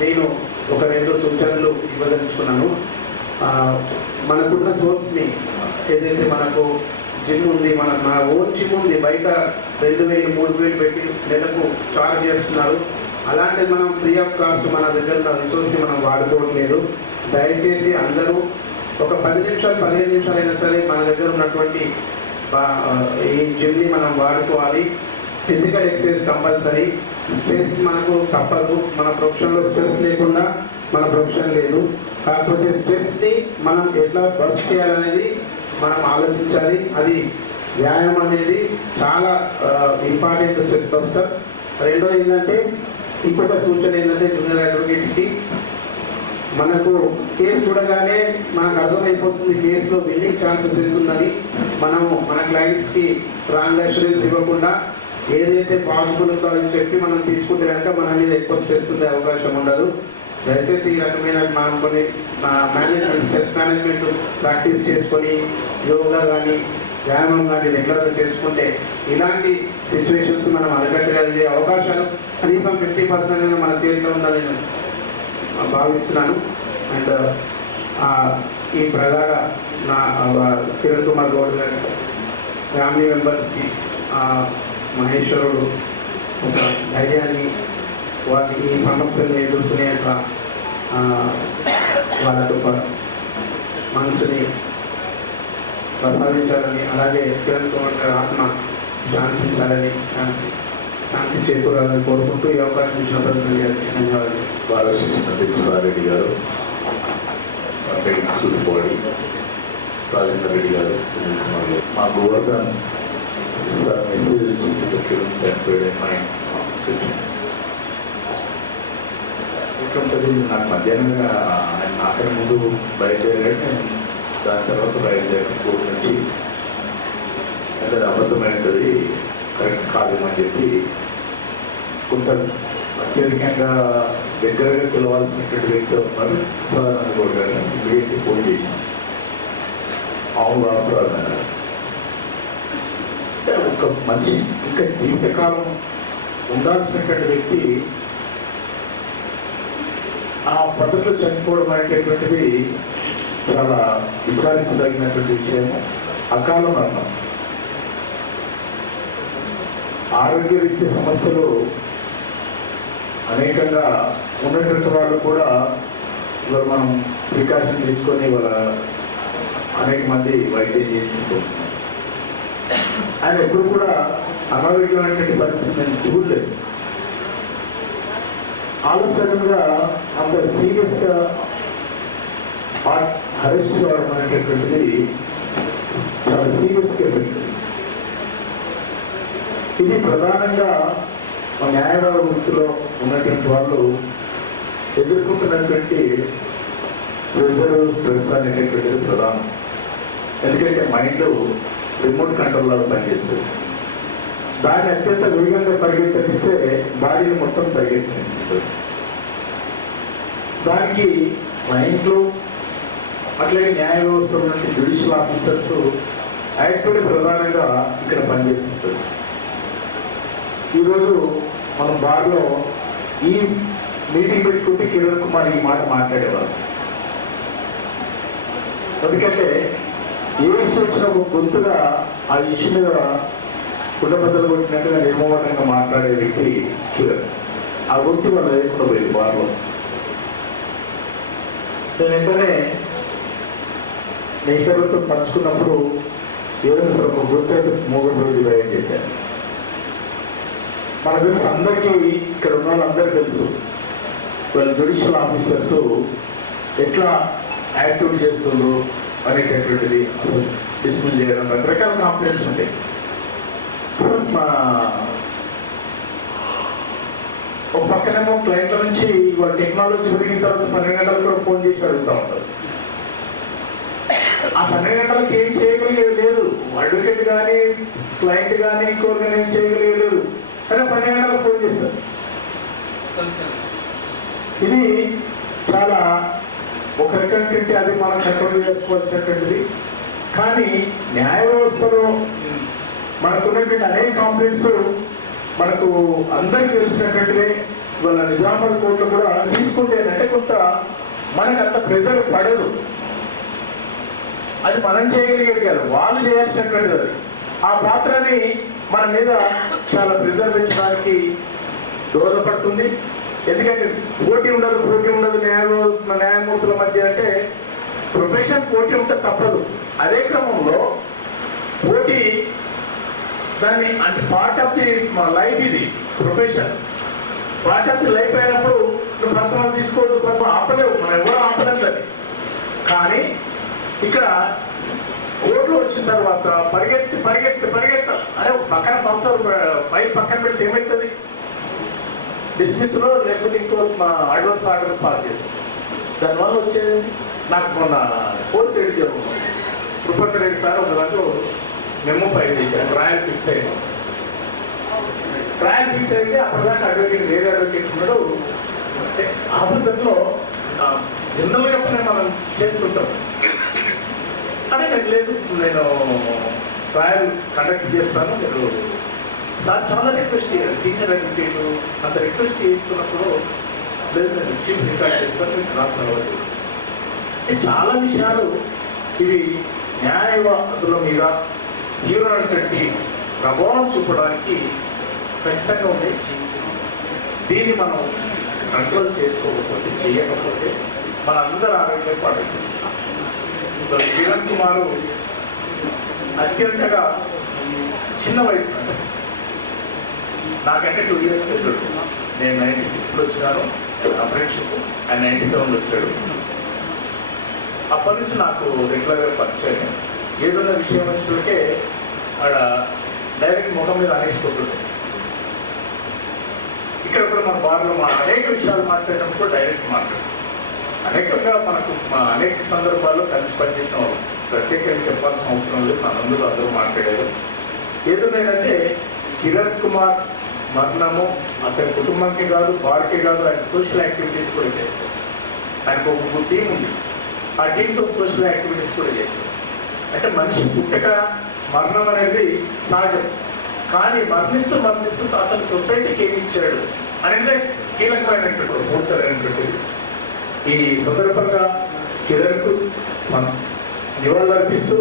నేను ఒక 2 సూచనలు ఇవ్వదలుచుకున్నాను. మనకున్న సోర్స్ని ఏదైతే మనకు జిమ్ ఉంది, మన ఓన్ జిమ్ ఉంది, బయట 2,000 3,000 పెట్టి నెలకు చార్జ్ చేస్తున్నారు. అలాంటిది మనం ఫ్రీ ఆఫ్ కాస్ట్ మన దగ్గర ఉన్న రిసోర్స్ని మనం వాడుకోవట్లేదు. దయచేసి అందరూ ఒక 10 నిమిషాలు 15 నిమిషాలు అయినా సరే మన దగ్గర ఉన్నటువంటి ఈ జిమ్ని మనం వాడుకోవాలి. Physical exercise compulsory. స్ట్రెస్ మనకు తప్పదు. మన ప్రొఫెషన్లో స్ట్రెస్ లేకుండా మన ప్రొఫెషన్ లేదు. కాకపోతే స్ట్రెస్ని మనం ఎట్లా బర్స్ట్ చేయాలనేది మనం ఆలోచించాలి. అది వ్యాయామం అనేది చాలా ఇంపార్టెంట్ స్ట్రెస్ బస్టర్. రెండోది ఏంటంటే ఇంకొక సూచన ఏంటంటే జూనియర్ అడ్వకేట్స్కి మనకు కేసు చూడగానే మనకు అర్థమైపోతుంది కేసులో విన్నింగ్ ఛాన్సెస్ ఉంటుందని. మనము మన క్లయింట్స్కి రాంగ్ అష్యూరెన్స్ ఇవ్వకుండా ఏదైతే పాసిబుల్ ఉందో అని చెప్పి మనం తీసుకుంటే కనుక మన మీద ఎక్కువ స్ట్రెస్ ఉండే అవకాశం ఉండదు. దయచేసి ఈ రకమైన మనం కొన్ని మేనేజ్మెంట్ స్ట్రెస్ మేనేజ్మెంట్ ప్రాక్టీస్ చేసుకొని యోగా కానీ వ్యాయామం కానీ రెగ్యులర్గా చేసుకుంటే ఇలాంటి సిచ్యువేషన్స్ మనం అరగట్టగలిగే అవకాశాలు కనీసం 50% మన చేతిలో ఉందని నేను భావిస్తున్నాను. అండ్ ఈ ప్రగాఢ నా కిరణ్ కుమార్ గౌడ్ గారి ఫ్యామిలీ మెంబర్స్కి మహేశ్వరుడు ఒక ధైర్యాన్ని వాటికి ఈ సమస్యలను ఎదుర్కొనే వాళ్ళకు ఒక మనసుని ప్రసాదించాలని, అలాగే కిరణ్ కుమార్ గారి ఆత్మ శాంతించాలని, శాంతి చేకూరాలని కోరుకుంటూ ఈ అవకాశం ఇచ్చినప్పుడు ధన్యవాదాలు. బాలకృష్ణారెడ్డి గారు, బాడీ రాజేంద్ర రెడ్డి గారు, సునీల్ కుమార్ గారు, మా గోవర్ధన్ సార్ మెసేజ్ వచ్చింది. నాకు మధ్యాహ్నం ఆయన నాకని ముందు బయలుదేరాడు. నేను దాని తర్వాత బయలుదేరి కోర్టు నుంచి అంటే అబద్ధమైనది కరెక్ట్ కాదేమని చెప్పి కొంత అత్యధికంగా దగ్గరగా పిలవాల్సినటువంటి వ్యక్తి ఉన్నారు. సాధారణ గౌడ్ గారు వీటికి ఫోన్ చేశాను. అవును రాస్తారు అంటే ఒక మనిషి ఇంకా జీవితకాలం ఉండాల్సినటువంటి వ్యక్తి ఆ పద్ధతిలో చనిపోవడం అనేటటువంటిది చాలా విచారించదగినటువంటి విషయము. అకాల మరణం, ఆరోగ్య రీత్యా సమస్యలు అనేకంగా ఉన్నటువంటి వాళ్ళు కూడా ఇవాళ మనం ప్రికాషన్ తీసుకొని ఇవాళ అనేక మంది వైద్యం చేసుకుంటున్నారు. ఆయన ఎప్పుడు కూడా అనారోగ్యమైనటువంటి పరిస్థితి నేను చూడలేదు. ఆలోచనగా అంత సీరియస్గా అరెస్ట్ కావడం అనేటటువంటిది చాలా సీరియస్గా పెట్టింది. ఇది ప్రధానంగా న్యాయవాద వృత్తిలో ఉన్నటువంటి వాళ్ళు ఎదుర్కొంటున్నటువంటి స్ట్రెస్ అనేటటువంటిది ప్రధానం. ఎందుకంటే మైండ్ రిమోట్ కంట్రోల్ లాగా పనిచేస్తుంది. దాన్ని అత్యంత వేగంగా పరిగెత్తనిస్తే బాడీని మొత్తం పరిగెత్తిస్తుంది. దానికి మైండ్లో అట్లాగే న్యాయ వ్యవస్థ ఉన్నటువంటి జ్యుడిషియల్ ఆఫీసర్స్ యాక్చువల్లీ ప్రధానంగా ఇక్కడ పనిచేస్తుంటారు. ఈరోజు మనం బార్లో ఈ మీటింగ్ పెట్టుకుంటే కిరణ్ కుమార్ ఈ మాట మాట్లాడేవారు. ఎందుకంటే ఏ ఇష్యూ వచ్చినా గొంతుగా ఆ ఇష్యూ మీద కుండబద్దలు కొట్టినట్టుగా నిర్మోహంగా మాట్లాడే వ్యక్తి కిరణ్. ఆ గొంతు వల్ల లేకుండా పోయింది బార్లో. నేను వెంటనే నేను ఇతరులతో పంచుకున్నప్పుడు ఏదైనా ఒక గుర్తు మూడు రోజులు భయం చేశాను. మన తెలుసు అందరికీ, ఇక్కడ ఉన్న వాళ్ళందరూ తెలుసు వాళ్ళ జ్యుడిషియల్ ఆఫీసర్స్ ఎట్లా యాక్టివిటీ చేస్తున్నారు అనేటటువంటిది, అసలు డిస్మిస్ చేయడం, రకరకాల కాంప్లైంట్స్ ఉంటాయి. ఒక పక్కనేమో క్లయింట్ల నుంచి వాళ్ళ టెక్నాలజీ పెరిగిన తర్వాత 12 గంటలు కూడా ఫోన్ చేసి అడుగుతూ ఉంటారు. ఆ 12 గంటలకు ఏం చేయగలిగేది లేదు, అడ్వకేట్ కానీ క్లయింట్ కానీ ఇంకోరు కానీ ఏం చేయగలిగేది లేదు, కానీ 12 గంటలకు ఫోన్ చేస్తారు. ఇది చాలా ఒక రకంగా అది మనం కంట్రోల్ చేసుకోవాల్సినటువంటిది. కానీ న్యాయ వ్యవస్థలో మనకున్నటువంటి అనేక కాంప్లైంట్స్ మనకు అందరికీ తెలిసినటువంటివే. ఇవాళ నిజామాబాద్ కోర్టులో కూడా తీసుకుంటే అంటే కొంత మనకు అంత ప్రెజర్ పడదు. అది మనం చేయగలిగేది కాదు, వాళ్ళు చేయాల్సినటువంటిది. అది ఆ పాత్రని మన మీద చాలా ప్రెజర్ పెంచడానికి దోహదపడుతుంది. ఎందుకంటే పోటీ ఉండదు న్యాయమూర్తుల మధ్య. అంటే ప్రొఫెషన్ పోటీ ఉంటే తప్పదు. అదే క్రమంలో పోటీ దాన్ని అంటే పార్ట్ ఆఫ్ ది లైఫ్. ఇది profession part of the life అయినప్పుడు నువ్వు పర్సనల్ తీసుకోవద్దు, పర్సనల్ ఆపలేవు, మనం ఎవరు ఆపలేదు. అది కానీ ఇక్కడ కోర్టులో వచ్చిన తర్వాత పరిగెత్తాలి. అరే పక్కన పైప్ పక్కన పెడితే ఏమవుతుంది? డిస్మిస్లో లేకపోతే ఇంకో అడ్వాన్స్ ఆర్డర్ పాస్ చేస్తాం. దానివల్ల వచ్చేది నాకు మొన్న కోర్టు ఎడిచారు కృపకర్ రెడ్డి సార్ ఒక దాంట్లో మెమో ఫైల్ చేశారు. ట్రయల్ ఫిక్స్ అయ్యాం. ట్రయల్ ఫిక్స్ అయితే అప్పటిదాకా అడ్వకేట్ వేరే అడ్వకేట్ ఉన్నాడు. ఆ పద్ధతిలో జనరల్గా మనం చేస్తుంటాం. అంటే నాకు లేదు, నేను ట్రయల్ కండక్ట్ చేస్తాను, మీరు సార్ చాలా రిక్వెస్ట్ చేయాలి. సీనియర్ అడ్వకేట్ అంత రిక్వెస్ట్ చేస్తున్నప్పుడు లేదు నేను చీఫ్ రికార్డ్ చేస్తాను, మీకు రాష్ట్రం. చాలా విషయాలు ఇవి న్యాయవాదుల మీద తీవ్రమైనటువంటి ప్రభావం చూపడానికి ఖచ్చితంగా ఉంది. దీన్ని మనం కంట్రోల్ చేసుకోకపోతే చేయకపోతే మన అందరి ఆరోగ్యం పాటిస్తుంది. కిరణ్ కుమార్ అత్యంతగా చిన్న వయసు, నాకంటే 2 years పెద్దడు. నేను 96లో వచ్చినాను అప్రెంటిస్షిప్, ఆయన 97లో వచ్చాడు. అప్పటి నుంచి నాకు రెగ్యులర్గా పరిచయం. ఏదైనా విషయం వచ్చినకే ఆడ డైరెక్ట్ ముఖం మీద అనేసిపోతుంది. ఇక్కడ కూడా మన బార్లో అనేక విషయాలు మాట్లాడినప్పుడు డైరెక్ట్ మాట్లాడు. అనేకంగా మనకు అనేక సందర్భాల్లో కలిసి పనిచేసిన వాళ్ళు ప్రత్యేకంగా చెప్పాల్సిన అవసరం లేదు. అందరూ మాట్లాడారు. ఏదైనాదంటే కిరణ్ కుమార్ మరణము అతని కుటుంబానికి కాదు, బార్కే కాదు, ఆయన సోషల్ యాక్టివిటీస్ కూడా చేస్తారు. ఆయనకు ఒక టీం ఉంది, ఆ టీంతో సోషల్ యాక్టివిటీస్ కూడా చేస్తారు. అంటే మనిషి పుట్టక మరణం అనేది సహజం. కానీ మరణిస్తూ అతను సొసైటీకి ఏమి ఇచ్చాడు అనేది కీలకమైనటువంటి పూర్తయినటువంటిది. ఈ సందర్భంగా కిరణ్కు మనం నివాళులర్పిస్తూ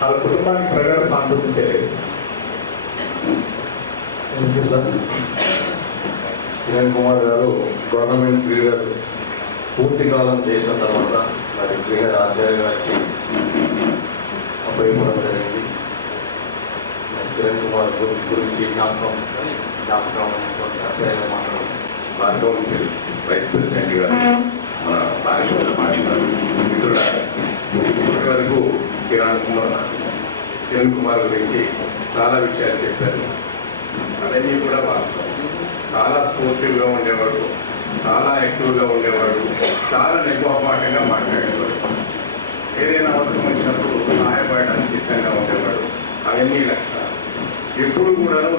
వాళ్ళ కుటుంబానికి ప్రగాఢ సానుభూతి తెలియదు. కిరణ్ కుమార్ గారు గవర్నమెంట్ క్రీడలు పూర్తి కాలం చేసిన తర్వాత మరి శ్రీహరి ఆచార్య గారికి అప్పగివ్వడం జరిగింది. కిరణ్ కుమార్ గురించి జ్ఞాపకం కౌన్సిల్ వైస్ ప్రెసిడెంట్ గారు మన బాధ్యతలు మాట్లాడారు. మిత్రుల ఇప్పటి వరకు కిరణ్ కుమార్ గురించి చాలా విషయాలు చెప్పారు. అవన్నీ కూడా వాస్తవం. చాలా స్పోర్టివ్గా ఉండేవాడు, చాలా యాక్టివ్గా ఉండేవాడు, చాలా నిర్మోహమాటంగా మాట్లాడేవాడు. ఏదైనా అవసరం వచ్చినప్పుడు సహాయపడడానికి సిద్ధంగా ఉండేవాడు. అవన్నీ లక్షణాలు. ఎప్పుడు కూడాను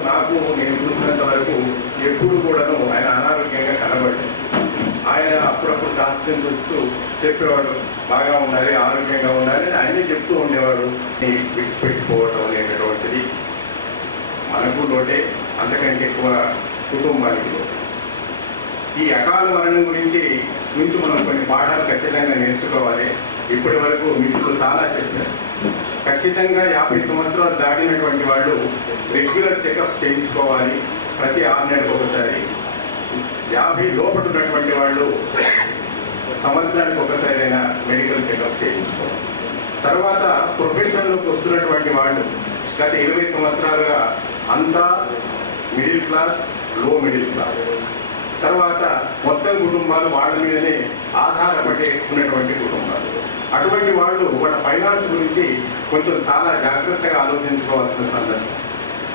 నేను చూసినంత వరకు ఎప్పుడు కూడాను ఆయన అనారోగ్యంగా కనబడింది. ఆయన అప్పుడప్పుడు శాస్త్రం చూస్తూ చెప్పేవాడు, బాగా ఉండాలి, ఆరోగ్యంగా ఉండాలి, అన్నీ చెప్తూ ఉండేవాడు. విడిచిపెట్టుకోవటం అనేటటువంటిది మనకు లోటే, అంతకంటే ఎక్కువ కుటుంబానికి లోటే. ఈ అకాల మరణం గురించి మనం కొన్ని పాఠాలు ఖచ్చితంగా నేర్చుకోవాలి. ఇప్పటి వరకు మిత్రులు చాలా చెప్పారు. ఖచ్చితంగా 50 సంవత్సరాలు దాటినటువంటి వాళ్ళు రెగ్యులర్ చెకప్ చేయించుకోవాలి. ప్రతి 6 నెలలకు ఒకసారి. 50 లోపల ఉన్నటువంటి వాళ్ళు సంవత్సరానికి ఒకసారైనా మెడికల్ చెకప్ చేయించుకోవాలి. తర్వాత ప్రొఫెషన్లోకి వస్తున్నటువంటి వాళ్ళు గత 20 సంవత్సరాలుగా అంతా మిడిల్ క్లాస్, లో మిడిల్ క్లాస్, తర్వాత మొత్తం కుటుంబాలు వాళ్ళ మీదనే ఆధారపడి ఉన్నటువంటి కుటుంబాలు. అటువంటి వాళ్ళు వాళ్ళ ఫైనాన్స్ గురించి కొంచెం చాలా జాగ్రత్తగా ఆలోచించుకోవాల్సిన సందర్భం.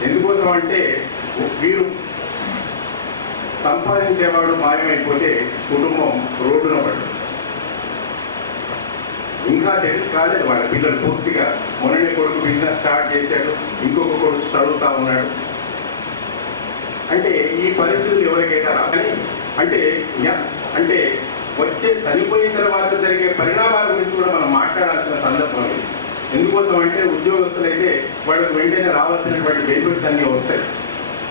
ఎందుకోసం అంటే వీరు సంపాదించేవాడు మాయమైపోతే కుటుంబం రోడ్డున పడ్డది. ఇంకా సెటిల్ కాలేదు వాళ్ళ పిల్లలు పూర్తిగా. మొన్ననే కొడుకు బిజినెస్ స్టార్ట్ చేశాడు, ఇంకొక కొడుకు చదువుతా ఉన్నాడు. అంటే ఈ పరిస్థితులు ఎవరికైనా రాని అంటే వచ్చే చనిపోయిన తర్వాత జరిగే పరిణామాల గురించి కూడా మనం మాట్లాడాల్సిన సందర్భం ఇది. ఎందుకోసం అంటే ఉద్యోగస్తులైతే వాళ్ళకు వెంటనే రావాల్సినటువంటి బెనిఫిట్స్ అన్నీ వస్తాయి.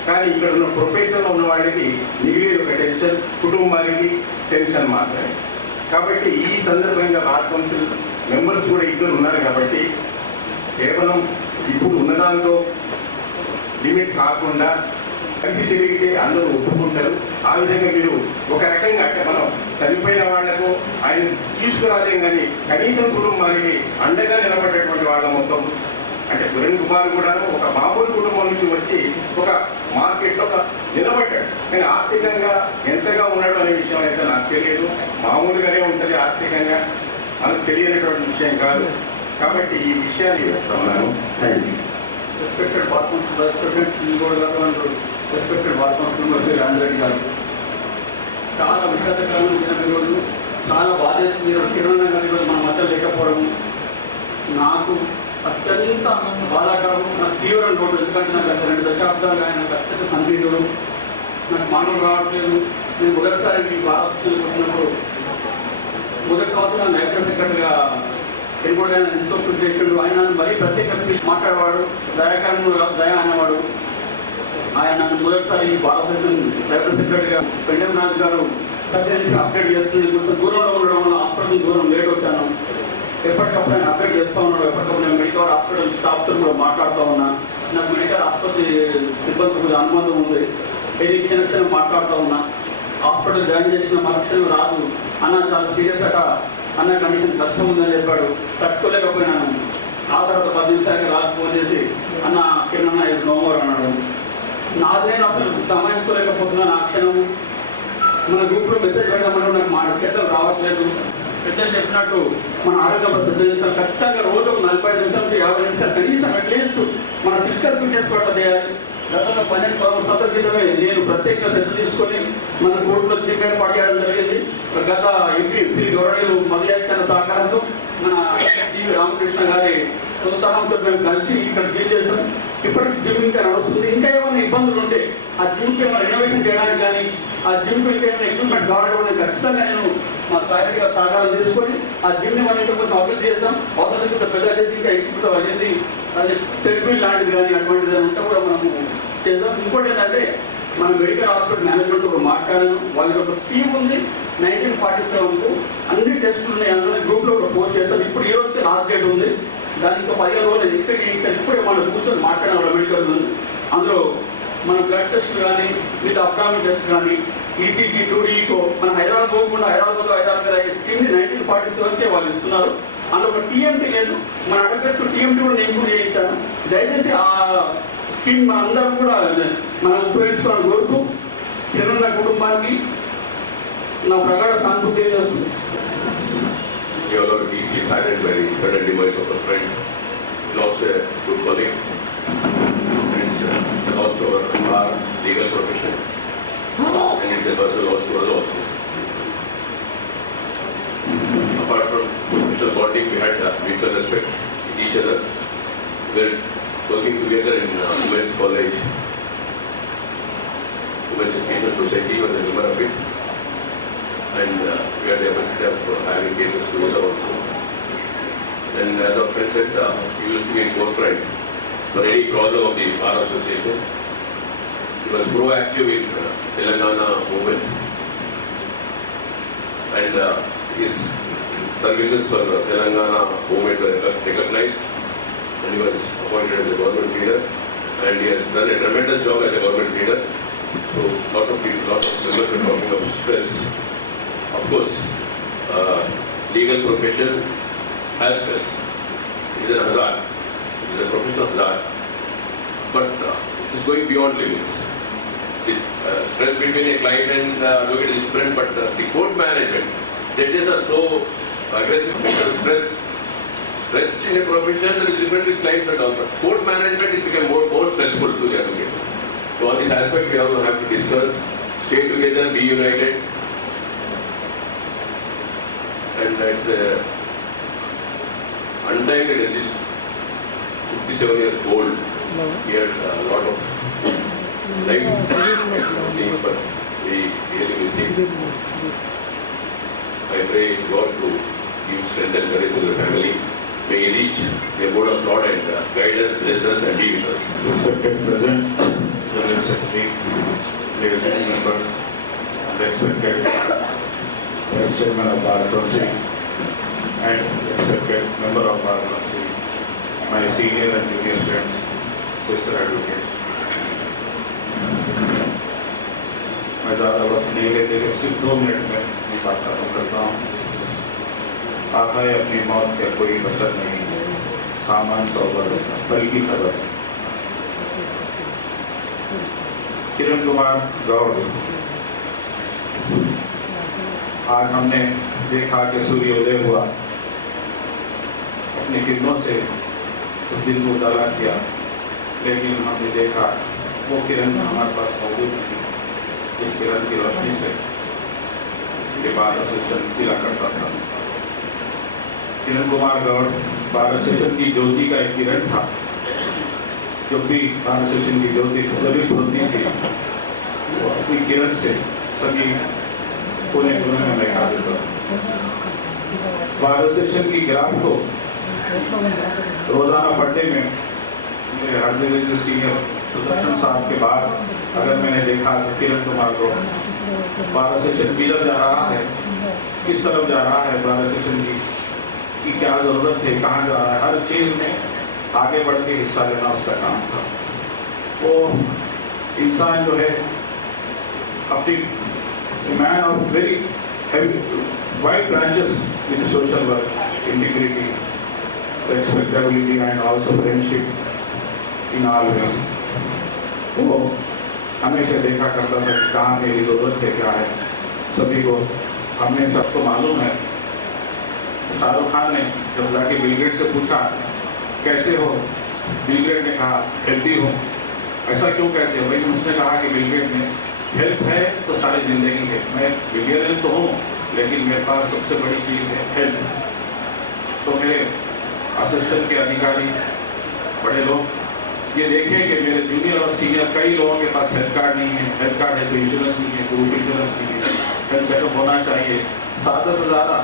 కానీ ఇక్కడ ఉన్న ప్రొఫెషన్లో ఉన్న వాళ్ళకి మిగిలేదు ఒక టెన్షన్, కుటుంబానికి టెన్షన్ మాత్రమే. కాబట్టి ఈ సందర్భంగా బార్ కౌన్సిల్ మెంబర్స్ కూడా ఇద్దరు ఉన్నారు కాబట్టి కేవలం ఇప్పుడు ఉన్నదాంతో లిమిట్ కాకుండా కలిసి తిరిగితే అందరూ ఒప్పుకుంటారు. ఆ విధంగా మీరు ఒక రకంగా అంటే మనం చనిపోయిన వాళ్లకు ఆయన తీసుకురాలేం కానీ కనీసం కుటుంబానికి అండగా నిలబడేటువంటి వాళ్ళ మొత్తం అంటే కిరణ్ కుమార్ కూడా ఒక మామూలు కుటుంబం నుంచి వచ్చి ఒక మార్కెట్లో నిలబడ్డాడు. కానీ ఆర్థికంగా ఎంతగా ఉన్నాడు అనే విషయం అయితే నాకు తెలియదు. మామూలుగానే ఉంటుంది ఆర్థికంగా, మనకు తెలియనటువంటి విషయం కాదు. కాబట్టి ఈ విషయాన్ని వేస్తా ఉన్నాను. రెస్పెక్టెడ్ బార్ కౌన్సిల్ ప్రెసిడెంట్ గారు and respected bar council member Andhreddy గారు, చాలా విషాదకరమైన దినం ఈరోజు. చాలా బాధేస్తుంది. కిరణ్ గారు ఈరోజు మన మధ్య లేకపోవడం నాకు అత్యంత బాధాకరం, నాకు తీవ్రం రోడ్డు. ఎందుకంటే నాకు 2 దశాబ్దాలు ఆయన అత్యంత సన్నిహితుడు. నాకు మానవులు రావట్లేదు. నేను మొదటిసారి భారతదేశంలోకి వచ్చినప్పుడు మొదటి సంవత్సరం లైబ్రరీ సెక్రటరీగా ఎన్నుకోవడం ఆయన ఎంతో కృషి చేసాడు. ఆయన మరీ ప్రత్యేక మాట్లాడేవాడు, దయా అనేవాడు. ఆయన నన్ను మొదటిసారి భారతదేశం లైబ్రరీ సెక్రటరీగా పెండెం రాజు గారు ప్రతి అప్డేట్ చేస్తుంది. కొంచెం దూరంలో ఉండడం వల్ల హాస్పిటల్ దూరం లేట్ వచ్చాను. ఎప్పటికప్పుడు ఆయన అప్డేట్ చేస్తూ ఉన్నాడు. ఎప్పటికప్పుడు నేను మెడికల్ హాస్పిటల్ స్టాఫ్తో కూడా మాట్లాడుతూ ఉన్నా. నాకు మెడికల్ ఆసుపత్రి సిబ్బంది కూడా అనుబంధం ఉంది. ఇది క్షణం మాట్లాడుతూ ఉన్నా. హాస్పిటల్ జాయిన్ చేసిన మరుక్షణం రాజు అన్న చాలా సీరియస్ అట, అన్న కండిషన్ కష్టం ఉందని చెప్పాడు. తట్టుకోలేకపోయినాను. ఆ తర్వాత 10 నిమిషాలకి రాజు ఫోన్ చేసి అన్న కిరణ్ ఇది నోమోర్ అన్నాడు. నాదేను అసలు గమనించుకోలేకపోతున్నాను. ఆ క్షణం మన గ్రూప్లో మెసేజ్ పెడదామంటే నాకు మా చేతలు రావట్లేదు. పెద్దలు చెప్పినట్టు మన ఆరోగ్య పద్ధతి చేస్తాం. ఖచ్చితంగా రోజు 45 నిమిషాల నుంచి 50 నిమిషాలు కనీసం అట్లీస్ట్ మన ఫిజికల్ ఫిట్నెస్ పట్ల చేయాలి. గతంలో 12 సంవత్సరాల క్రితమే నేను ప్రత్యేకంగా శ్రద్ధ తీసుకొని మన కోర్టులో జిమ్మెడ్ పడేయడం జరిగింది. గత ఎంపీ శ్రీ గౌరవులు మధ్యాహ్న సహకారంతో మన టీవీ రామకృష్ణ గారి ప్రోత్సాహంతో మేము కలిసి ఇక్కడ జిమ్ చేస్తాం. ఇప్పటికి జిమ్ ఇంకా నడుస్తుంది. ఇంకా ఏమైనా ఇబ్బందులు ఉంటే ఆ జిమ్కి ఏమైనా రెనోవేషన్ చేయడానికి కానీ ఆ జిమ్కి ఇంకా ఏమైనా ఎక్విప్మెంట్స్ కావడం ఖచ్చితంగా నేను మా సాయిగా సహకారం తీసుకొని ఆ జిమ్ని మనం ఇంకా కొంచెం అభివృద్ధి చేద్దాం. అవసరం పెద్ద చేసి ఇంకా ఎక్కువ అయ్యింది అది ట్రెడ్మిల్ లాంటిది కానీ అటువంటిది అంతా కూడా మనము చేద్దాం. ఇంకోటి ఏంటంటే మన మెడికల్ హాస్పిటల్ మేనేజ్మెంట్ కూడా మాట్లాడాను. వాళ్ళకి ఒక స్కీమ్ ఉంది 1947కు అన్ని టెస్టులు ఉన్నాయి. అందులో గ్రూప్లో కూడా పోస్ట్ చేస్తాను. ఇప్పుడు ఈ రోజుకి లాస్ట్ డేట్ ఉంది. దానికి 15 రోజులు ఎక్స్టెండ్ చేయించాను. ఇప్పుడే మనం కూర్చొని మాట్లాడాలి. మెడికల్ అందులో మన బ్లడ్ టెస్ట్ కానీ మిగతా అబ్డామిన్ టెస్ట్ కానీ ఈసీజీ 2D మన హైదరాబాద్ పోకుండా హైదరాబాద్ స్కీమ్ని 1947కే వాళ్ళు ఇస్తున్నారు. అందులో ఒక టీఎంటీ లేదు. మన అడ్రస్ టీఎంటీ కూడా నేను కూడా చేయించాను. దయచేసి ఆ స్కీమ్ మనందరం కూడా మనం ఉపయోగించుకోవాలని కోరుతూ తిరున్న కుటుంబానికి నా ప్రగాఢ సానుభూతి చేస్తుంది. You are deeply saddened by the sudden demise of a friend. We lost a good colleague. It's a loss to our legal profession. And it's a personal loss to us also. Apart from mutual bonding, we had mutual respect in each other. We were working together in Women's College, Women's Education Society, was a member of it. And we had the opportunity of having cases together also. And as our friend said, he used to be in forefront for any problem of the Bar Association. He was proactive in Telangana movement. And his services for Telangana movement were recognized. And he was appointed as a government leader. And he has done a tremendous job as a government leader. So lot of members are talking of stress. Of course, legal profession has stress. It is a hazard. It is a professional hazard. But it is going beyond limits. Stress between a client and advocate is different, but the court management, judges are so aggressive. Stress Stress in a profession that is different with clients and all. Court management is become more stressful to the advocate. So on this aspect, we also have to discuss, stay together, be united, and that's untimed at least 57 years old. He had a lot of life, but we really miss him. I pray God to give strength and courage to the family. May he reach the abode of God and guide us, bless us, and be with us. Respected President, General Secretary, leadership members, respected Vice Chairman of Bar Council, and respected member of Bar Council, my senior and junior friends, sister advocates. मैं ज़्यादा वक्त नहीं लेते हुए सिर्फ 2 minute में अपनी बात खत्म करता हूँ। आका है अपनी मौत का कोई बशर नहीं, सामान 100 बरस बल्कि खबर। किरण कुमार गौड़, आज हमने देखा कि सूर्योदय हुआ, अपनी किरणों से उस दिन को उजाला किया, लेकिन हमने देखा वो किरण हमारे पास मौजूद नहीं। इस किरण की रोशनी से के बार एसोसिएशन दिला करता था। किरण कुमार गौड़ बार एसोसिएशन की ज्योति का एक किरण था। जब भी बार एसोसिएशन की ज्योति प्रज्वलित होती थी, वो अपनी किरण से सभी कोने कोने में लगा देता था। बार एसोसिएशन की ग्राफ को रोजाना पढ़ने में मेरे हरदिल सीनियर सुदर्शन साहब के बाद अगर मैंने देखा तो किरण कुमार को बार एसोसिएशन किधर जा रहा है, किस तरफ जा रहा है, बार एसोसिएशन की क्या जरूरत है, कहाँ जा रहा है, हर चीज में आगे बढ़ के हिस्सा लेना उसका काम था। वो इंसान जो है अपनी man of very wide branches in social work, integrity, respectability and also friendship in all ways. वो हमेशा देखा करता था कि कहाँ मेरी जरूरत है, क्या है। सभी को हमने सबको मालूम है, शाहरुख खान ने जब जाके बिल गेट्स से पूछा कैसे हो, बिल गेट ने कहा हेल्थी हो। ऐसा क्यों कहते हो भाई? उसने कहा कि बिल गेट ने हेल्थ है तो सारी जिंदगी है। मैं बिलियनर तो हूँ, लेकिन मेरे पास सबसे बड़ी चीज़ है हेल्थ। तो मेरे एसोसिएशन के अधिकारी बड़े लोग ये देखें कि मेरे जूनियर और सीनियर कई लोगों के पास हेल्थ कार्ड नहीं है। हेल्थ कार्ड है तो इंश्योरेंस नहीं है, ग्रुप इंश्योरेंस नहीं है, हेल्थ चेकअप होना चाहिए। ज़्यादा से ज़्यादा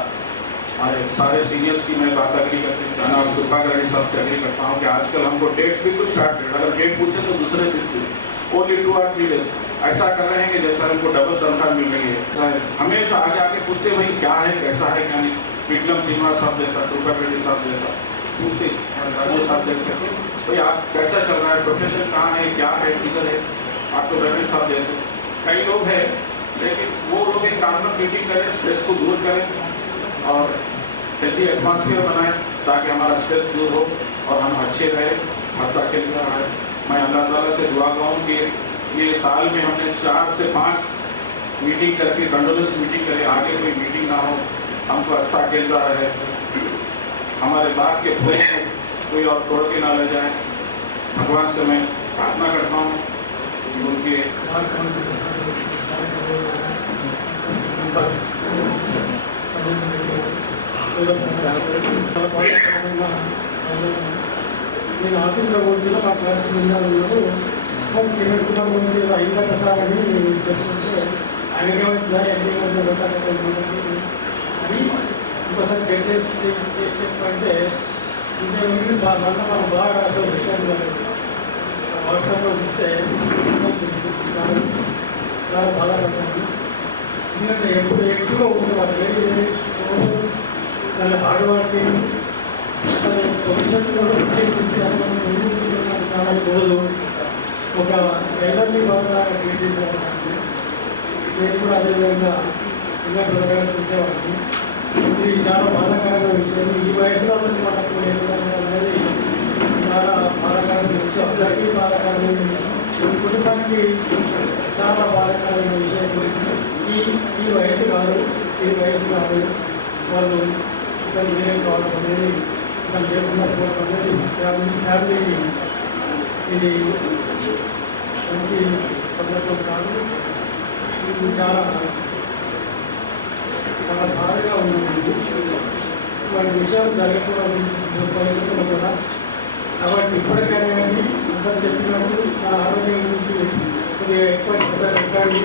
हमारे सारे सीनियर्स की मैं बात अग्री करते जाना और कृपाकरणी साहब से अग्री करता हूँ कि आजकल हमको डेट्स बिल्कुल शॉर्ट डेट, अगर डेट पूछे तो दूसरे दिन ओनली 2 or 3 days ऐसा कर रहे हैं कि जैसा हमको डबल तनख्वाह मिल रही है। हमेशा आगे आके पूछते भाई क्या है, कैसा है, क्या नहीं। विक्रम सिन्हा साहब जैसा, कृपाकरणी साहब जैसा पूछते, राजू साहब जैसे भाई आप कैसा चल रहा है, प्रोफेशन कहाँ है, क्या है, किधर है। आप तो रवि साहब जैसे कई लोग हैं, लेकिन वो लोग एक कॉर्नर मीटिंग करें, स्ट्रेस को दूर करें और हेल्थी एटमॉस्फेयर बनाएं ताकि हमारा स्ट्रेस दूर हो और हम अच्छे रहे, हंसता खेलता रहे। मैं अल्लाह ताला से दुआ करूँ कि ये साल में हमने 4 से 5 मीटिंग करके कंडोलेंस मीटिंग करें, आगे कोई मीटिंग ना हो, हमको हंसता खेलता रहे, हमारे बात के फूल को कोई और तोड़ के ना ले जाए। भगवान से मैं प्रार्थना करता हूँ उनके నేను ఆఫీస్లో కూర్చున్నా మా క్లాస్ ఉన్నాడు కిరణ్ కుమార్ గురించి అయిందా కదా అని చెప్తుంటే ఆయనకేమైనా అని ఇంకోసారి చెక్ చేసి చెప్పంటే ఇంకేమి మళ్ళీ మనం బాగా అసలు విషయం వాట్సాప్లో చూస్తే చాలా బాధాపడుతుంది. ఎందుకంటే ఎప్పుడు ఎక్కువగా ఉండేవాళ్ళు వెరీ దాని హార్డ్ వర్కింగ్ ప్రొఫెషన్ కూడా నుంచి చాలా రోజు ఒక ఎల్డర్లీ బాగా ట్రీట్ చేసేవాళ్ళకి నేను కూడా అదేవిధంగా ఇంకా ప్రకారం చూసేవాడిని. ఇది చాలా బాధాకరమైన విషయం. ఈ వయసులో మనకు అనేది చాలా బాధాకరమైన విషయం, అందరికీ బాధాకరమైన విషయం, కుటుంబానికి చాలా బాధాకరమైన విషయం. ఈ వయసు కాదు, ఈ వయసు కాదు వాళ్ళు ఇక్కడ వినయం కావడం అనేది అతను లేకుండా పోతుంది. ఫ్యామిలీ ఇది మంచి సందర్భం కాదు. ఇది చాలా బాధగా ఉంది. వాటి విషయాలు జరగకూడదు పరిస్థితులు కూడా. కాబట్టి ఇప్పటికైనా కానీ అందరూ చెప్పినట్టు నా ఆరోగ్యం గురించి కొద్దిగా ఎక్కువ శ్రద్ధ పెట్టండి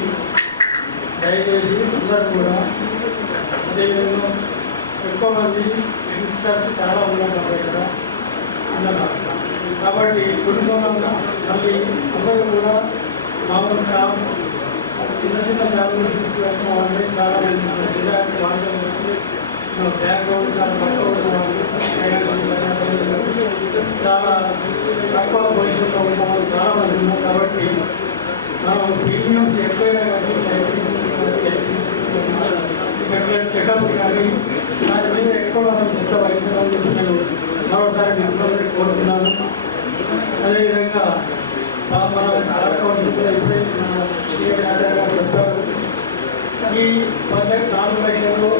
దయచేసి. అందరూ కూడా అదేవిధంగా ఎక్కువ మంది విజిటర్స్ చాలా ఉన్నారు ఇక్కడ అందరూ. కాబట్టి కుటుంబంలో మళ్ళీ అందరూ కూడా మామూలు జాబ్ చిన్న చిన్న జాబులు తీసుకువచ్చిన వాళ్ళే చాలా మంది నిజానికి వాళ్ళు బ్యాక్గ్రౌండ్ చాలా తక్కువ ఉన్న వాళ్ళు, చాలా తక్కువ పొజిషన్లో ఉన్న వాళ్ళు చాలా మంది ఉన్నారు. కాబట్టి మనం ప్రీమియమ్స్ ఎక్కువైనా కానీ చెకప్స్ కానీ దాని మీద ఎక్కువ మనం శ్రద్ధ వహించాలని చెప్పి నేను మరోసారి మిమ్మల్ని కోరుతున్నాను. అదేవిధంగా మన కార్యక్రమం ఎప్పుడైతే చెప్పారు ఈ 4 లక్షలు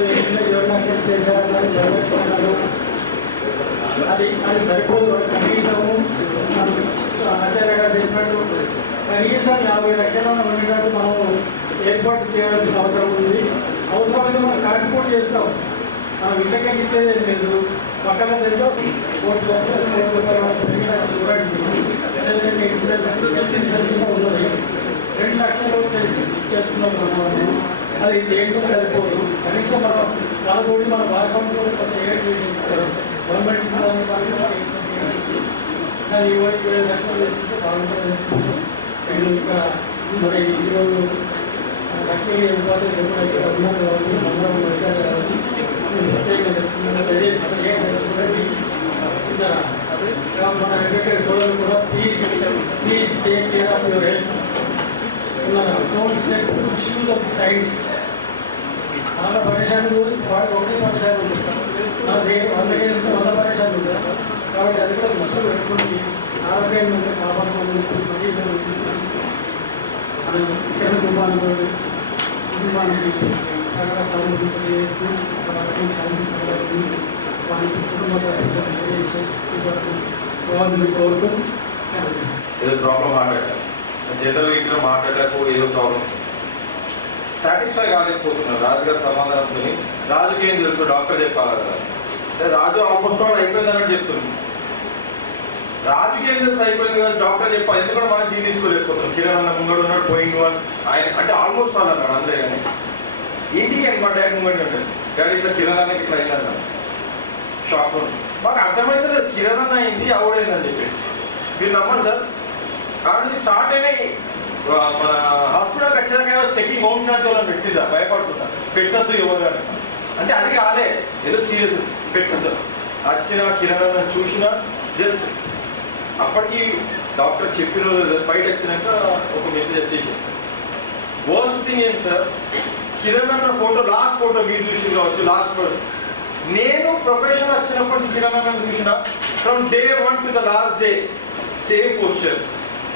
7 లక్షలు చేశారన్నారు, 10 లక్షలు అది సరిపోదు. కనీసము ఆచార్య గారు చెప్పినట్టు కనీసం 50 లక్షలు ఉండేటట్టు మనం ఏర్పాటు చేయాల్సిన అవసరం ఉంది. అవసరమైతే మనం కాంట్రిబ్యూట్ చేస్తాం. మనం ఇళ్ళకే ఇచ్చేది లేదు. పక్కన తెలుగు 4 లక్షలు 3 ఇన్సూరెన్స్ ఉన్నది. 2 లక్షలు చేస్తున్నాం మనం. అది దేంట్లో సరిపోదు. కనీసం మనం వాళ్ళతోటి మన భాగంలో చేయడం చేసి గవర్నమెంట్ అది 20 లక్షలు చేస్తే బాగుంటుంది. ఇంకా మరి ఈరోజు లక్ష్మీ ఉపాధి చెప్పులైతే ఉన్నారు కాబట్టి అందరం వచ్చారు కాబట్టి మన వెంకటేశ్వర సోదరులు కూడా please take care of your health. Don't step shoes of times. చాలా పరిశాలు వాడు ఒకటే పరిశాలు ఉంది. మన దగ్గర 100 పరిశాలు ఉంటాయి. కాబట్టి అది కూడా దృష్టిలో పెట్టుకుని ఆరోగ్యాన్ని ఉంటే కాపాడుకోవాలి. ఇతర కుటుంబానికి ఏదో ప్రాబ్లం హార్ట్ అటాక్, జనరల్ ఇట్లా హార్ట్ అటాక్ ఏదో ప్రాబ్లం సాటిస్ఫై కాలేకపోతున్నారు. రాజుగారు సమాధానంతో రాజుకి ఏం తెలుసు, డాక్టర్ చెప్పాలి కదా. రాజు ఆల్మోస్ట్ ఆల్ అయిపోయింది అన్నట్టు చెప్తుంది. రాజుకి ఏం తెలుసు అయిపోయింది కదా, డాక్టర్ చెప్పాలి. ఎందుకంటే మనం జీవించుకోలేకపోతున్నాం. కిరణ్ అన్న ముంగడు ఉన్నాడు, పోయింగ్ వన్ ఆయన అంటే ఆల్మోస్ట్ ఆల్ అన్నాడు. అంతే కానీ ఇంటికి అని మా డాడీ ముంగడి ఉంటాడు. డాడీ ఇట్లా కిరణ్ అన్నకి ఇట్లా అయింది అన్నాడు. షాక్ లో మాకు అర్థమైతే లేదు. కిరణ్ అన్న అయింది ఆవిడైందని చెప్పి మీరు నమ్మరు సార్. కాబట్టి స్టార్ట్ అయినాయి. మన హాస్పిటల్కి వచ్చేదాకా చెకింగ్ హోమ్ శాంతి వాళ్ళని పెట్టిందా, భయపడుతుందా, పెట్టద్దు ఎవరు అని. అంటే అది కాలే, ఏదో సీరియస్ పెట్టద్దు. వచ్చిన కిరణ్ అన్న చూసినా జస్ట్ అప్పటికి డాక్టర్ చెప్పిన బయట వచ్చినాక ఒక మెసేజ్ వచ్చేసి. వర్స్ట్ థింగ్ ఏంటి సార్, కిరణ్ అన్న ఫోటో లాస్ట్ ఫోటో మీరు చూసి కావచ్చు. లాస్ట్ ఫోటో నేను ప్రొఫెషన్ వచ్చినప్పటి నుంచి కిరణ్ అన్న చూసిన from day 1 to the last day same posture,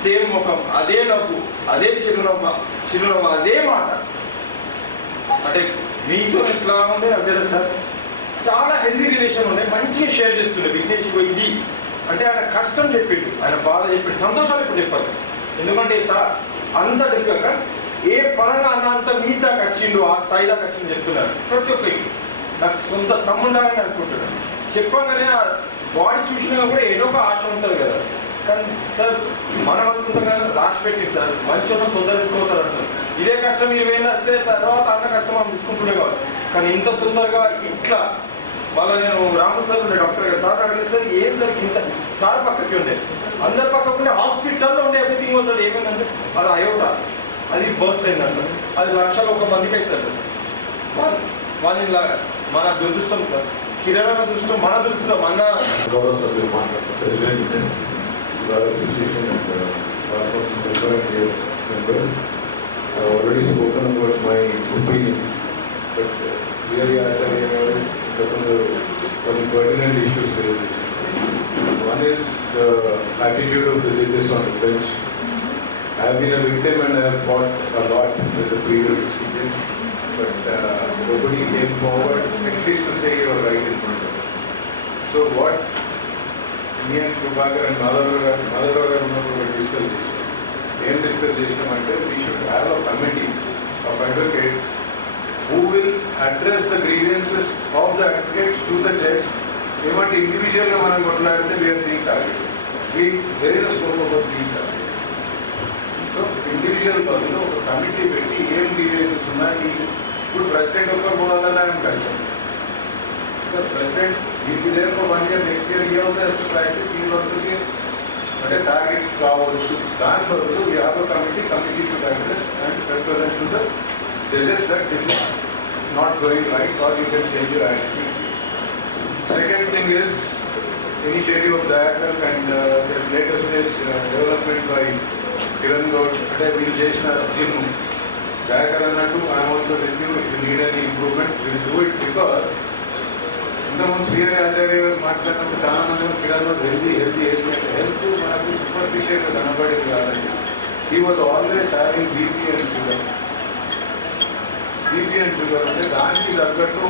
same ముఖం, అదే నవ్వు, అదే చిరునవ్వు, అదే మాట. అంటే మీతో ఎట్లా ఉండే నాకు తెలుసు సార్. చాలా హెల్దీ రిలేషన్ ఉండే, మంచిగా షేర్ చేస్తుండే. విఘ్నేష్ ఇది అంటే ఆయన కష్టం చెప్పిండు, ఆయన బాధ చెప్పిండు, సంతోషాలు ఇప్పుడు చెప్పాలి. ఎందుకంటే సార్ అంత డిఫికల్ట్గా ఏ పరంగా అంత మీ దాకా వచ్చిండు, ఆ స్థాయి దాకా వచ్చింది చెప్తున్నారు. ప్రతి ఒక్కరికి నాకు సొంత తమ్ముడాలని అనుకుంటున్నాను. చెప్పగానే బాడీ చూసినా కూడా ఏదో ఒక ఆశ ఉంటుంది కదా. కానీ సార్ మనం అనుకుంటాం కదా, రాసి పెట్టి సార్ మంచి ఉన్న తొందర తీసుకోతారు అంటారు. ఇదే కష్టం 20 ఏళ్ళు వస్తే తర్వాత అంత కష్టం మనం తీసుకుంటుండే కావచ్చు. కానీ ఇంత తొందరగా ఇట్లా మళ్ళీ నేను రాము సార్ ఉండే డాక్టర్ గారు సార్ అడిగితే సార్ ఏం సార్ ఇంత సార్ పక్కకి ఉండే, అందరి పక్కకు ఉండే, హాస్పిటల్లో ఉండే ఎవ్రీథింగ్ సార్. ఏమైందంటే అది అయోటా, అది బర్స్ట్ అయిందంట. అది 1,00,000 మందికి అవుతుంది సార్. వాళ్ళలాగా మన దురదృష్టం సార్, కిరణ్ దురదృష్టం, మన దురదృష్టం. మన గౌరవ సభ్యులు మాట్లాడతారు. I've already spoken about my opinion, but really I have some pertinent issues here. One is the attitude of the judges on the bench. I have been a victim and I have fought a lot with the previous decisions, but nobody came forward at least to say you are right in front of them. So what me and Prabhakar and Madhava garu ఉన్నప్పుడు discuss చేసాం. ఏం discuss చేసినామంటే we should have a committee of advocates who will address the grievances of the advocates to the judge. ఏమంటే ఇండివిజువల్గా మనం కొట్లాడితే we are being targeted. There is a scope of being targeted. So individual పద్ధతిలో ఒక committee పెట్టి ఏం grievances ఉన్నాయి. ఇప్పుడు ప్రెసిడెంట్ ఒక్కరు పోవాలన్నా ఆయన కష్టం. ప్రెసిడెంట్ వీళ్ళకి దేనికో 1 year నెక్స్ట్ ఇయర్ ఈ అవుతుంది ప్రాక్టీస్ ఈ రోజుకి అంటే టార్గెట్ కావచ్చు. దాని బదులు we have a committee to address and represent to the judges that this is not going right or you can change your attitude. Second thing is initiative of Dayakar and the latest development by Kiran Gaur. అంటే వీళ్ళు చేసిన gym Dayakar అన్నట్టు I am also with you. If you need any improvement we will do it because ఇంతకుముందు శ్రీహరి ఆచార్య మాట్లాడినప్పుడు చాలా మంది Kiran health మనకు సూపర్ఫిషియల్గా కనబడేది కాదండి. He was always having BP and sugar అంటే దానికి తగ్గట్టు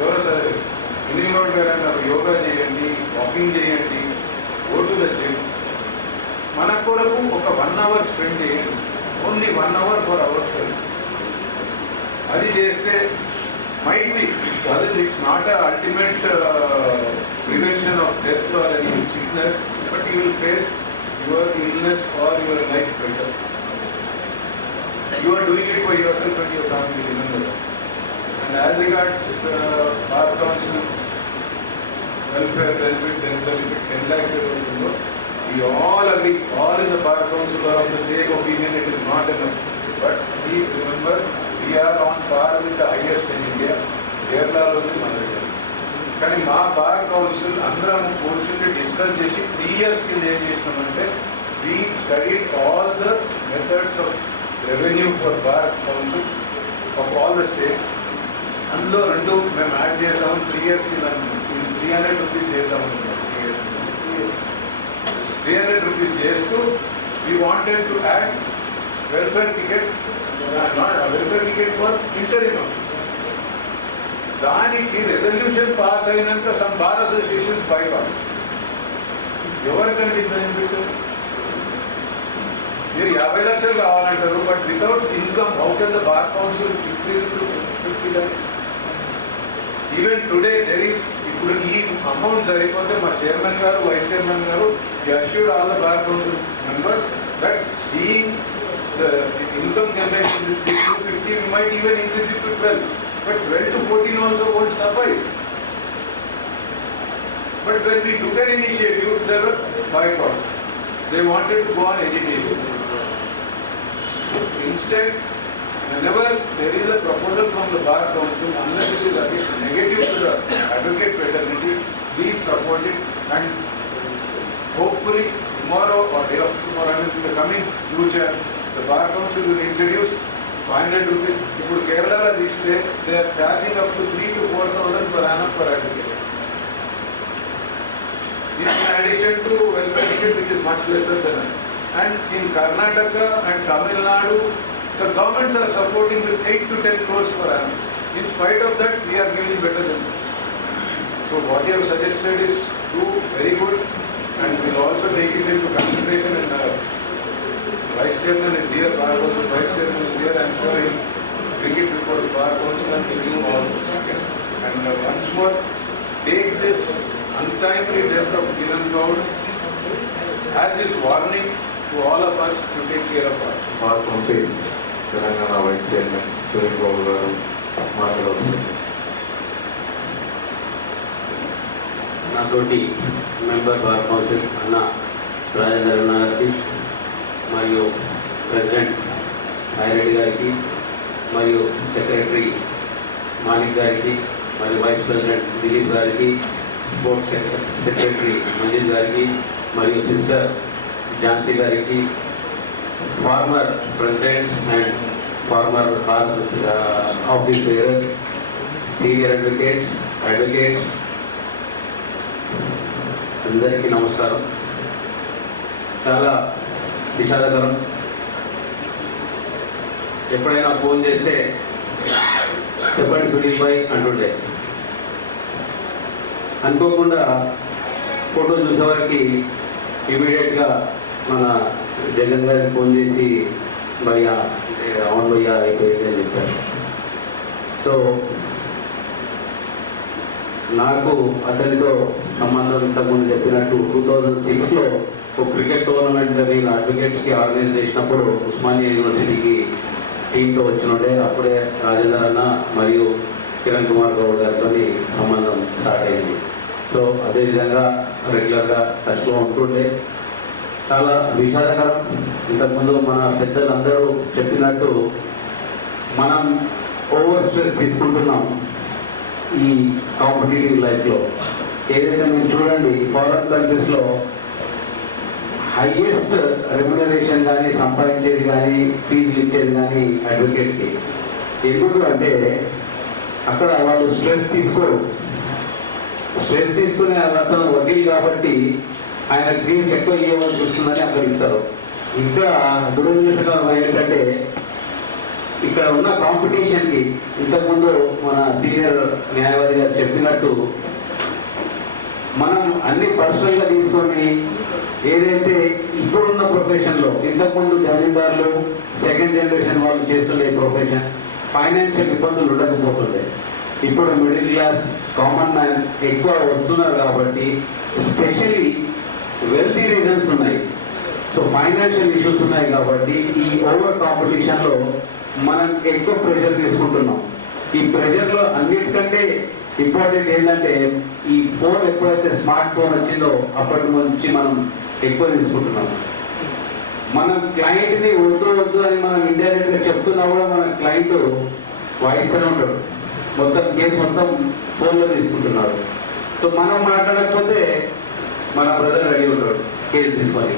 ఎవరో సరే ఇనిమోడ్ గారు అన్నారు యోగా చేయండి, వాకింగ్ చేయండి, గో టు ద జిమ్. మన కొరకు ఒక 1 hour స్పెండ్ చేయండి. Only 1 hour for our self. అది చేస్తే might be, it's not an ultimate prevention of death or any sickness, but you will face your illness or your life better. You are doing it for yourself and your family, remember that. And as regards bar councils, welfare benefit, death benefit, 10 lakhs, we all agree, all in the bar council are of the same opinion, it is not enough. But please remember, we are on par with the highest in India. కేరళలో ఉంది మన దగ్గర. కానీ మా bar council అందరం కూర్చుని discuss చేసి 3 years కింద ఏం చేసినామంటే we studied all the methods of revenue for bar councils of all the states. అందులో 2 మేము యాడ్ చేద్దాం 3 years కింద 300 రూపీస్ చేద్దామనుకున్నాం. 300 రూపీస్ చేస్తూ we wanted to add welfare ticket for interim. దానికి రెజల్యూషన్ పాస్ అయినాక సమ్ బార్ అసోసియేషన్స్ బైకాట్. ఎవరికంటే benefit? మీరు 50 లక్షలు కావాలంటారు, but without income how can the bar council 50 lakhs? Even today there is ఇప్పుడు ఈ అమౌంట్ సరిపోతే మా చైర్మన్ గారు, వైస్ చైర్మన్ గారు assured all the bar council members that seeing the income generation is 250, we might even increase it to 12, but 12 to 14 also won't suffice. But when we took an initiative, there were boycotts. They wanted to go on education. Instead, whenever there is a proposal from the bar council, unless it is against negative to the advocate fraternity, please support it, and hopefully tomorrow or day after tomorrow, in the coming future, the bar council will introduce 500 rupees. ఇప్పుడు కేరళలో తీస్తే they are charging up to 3,000 to 4,000 per annum per advocate. In addition to welfare ticket, which is much lesser than that. And in Karnataka and Tamil Nadu, the governments are supporting with 8 to 10 crores per annum. In spite of that, we are giving better than that. So what you have suggested is very good, and we'll also take it into consideration. And Vice Chairman is here, Bar Council Vice Chairman is here. I'm sure he'll bring it before the Bar Council and give you all. And once more, take this untimely death of Kiran Gaur as his warning to all of us to take care of us. Bar Council, Telangana Vice Chairman, Kiran Gaur garu మాట్లాడుతున్నారు. నాతోటి member bar council అన్న రాజేంద్ర గారికి, మరియు president Sai Reddy గారికి, మరియు secretary Manik గారికి, మరియు vice president Dilip గారికి, స్పోర్ట్స్ సెక్రటరీ మంజిల్ గారికి, మరియు సిస్టర్ ఝాన్సీ గారికి, former presidents and former office bearers, senior advocates అందరికీ నమస్కారం. చాలా విషాదకరం. ఎప్పుడైనా ఫోన్ చేస్తే చెప్పండి సునీల్ భాయ్ అంటుండే. అనుకోకుండా ఫోటో చూసేవారికి ఇమీడియట్గా మన జగన్ గారికి ఫోన్ చేసి భయ్యా అవును భయ్యా అయిపోయింది అని చెప్పారు. సో నాకు అతనితో సంబంధం ఇంతకుముందు చెప్పినట్టు 2006లో ఒక క్రికెట్ టోర్నమెంట్ నేను అడ్వకేట్స్కి ఆర్గనైజ్ చేసినప్పుడు ఉస్మానియా యూనివర్సిటీకి టీంతో వచ్చినుండే. అప్పుడే రాజేంద్ర అన్న మరియు కిరణ్ కుమార్ గౌడ్ గారితో సంబంధం స్టార్ట్ అయింది. సో అదేవిధంగా రెగ్యులర్గా టచ్లో ఉంటుండే. చాలా విషాదకరం, ఇంతకుముందు మన పెద్దలందరూ చెప్పినట్టు మనం ఓవర్ స్ట్రెస్ తీసుకుంటున్నాం ఈ కాంపిటేటివ్ లైఫ్లో. ఏదైతే మీరు చూడండి ఫారెన్ కంట్రీస్లో హైయెస్ట్ రెమ్యునరేషన్ కానీ సంపాదించేది కానీ ఫీజులు ఇచ్చేది కానీ అడ్వకేట్కి. ఎందుకు అంటే అక్కడ వాళ్ళు స్ట్రెస్ తీసుకోరు. స్ట్రెస్ తీసుకునే అతను వకీల్ కాబట్టి ఆయన ఫీజు ఎక్కువ ఇవ్వమని చూస్తుందని అక్కడ ఇస్తారు. ఇక్కడ దురదృష్టకరం ఏంటంటే ఇక్కడ ఉన్న కాంపిటీషన్కి ఇంతకుముందు మన సీనియర్ న్యాయవాది గారు చెప్పినట్టు మనం అన్ని పర్సనల్గా తీసుకొని ఏదైతే ఇప్పుడున్న ప్రొఫెషన్లో ఇంతకుముందు జమీందారులు సెకండ్ జనరేషన్ వాళ్ళు చేస్తుండే ప్రొఫెషన్ ఫైనాన్షియల్ ఇబ్బందులు ఉండకపోతుండే. ఇప్పుడు మిడిల్ క్లాస్ కామన్ మ్యాన్ ఎక్కువ వస్తున్నారు కాబట్టి స్పెషల్లీ వెల్తీ రీజన్స్ ఉన్నాయి. సో ఫైనాన్షియల్ ఇష్యూస్ ఉన్నాయి కాబట్టి ఈ ఓవర్ కాంపిటీషన్లో మనం ఎక్కువ ప్రెషర్ తీసుకుంటున్నాం. ఈ ప్రెషర్లో అన్నిటికంటే ఇంపార్టెంట్ ఏంటంటే ఈ ఫోన్ ఎప్పుడైతే స్మార్ట్ ఫోన్ వచ్చిందో అప్పటి నుంచి మనం ఎక్కువ తీసుకుంటున్నాం. మనం క్లయింట్ని వద్దు వద్దు అని మనం ఇండైరెక్ట్గా చెప్తున్నా కూడా మన క్లయింట్ వాయిస్తూనే ఉంటాడు. మొత్తం కేసు మొత్తం ఫోన్లో తీసుకుంటున్నారు. సో మనం మాట్లాడకపోతే మన బ్రదర్ రెడీ ఉంటాడు కేసు తీసుకొని.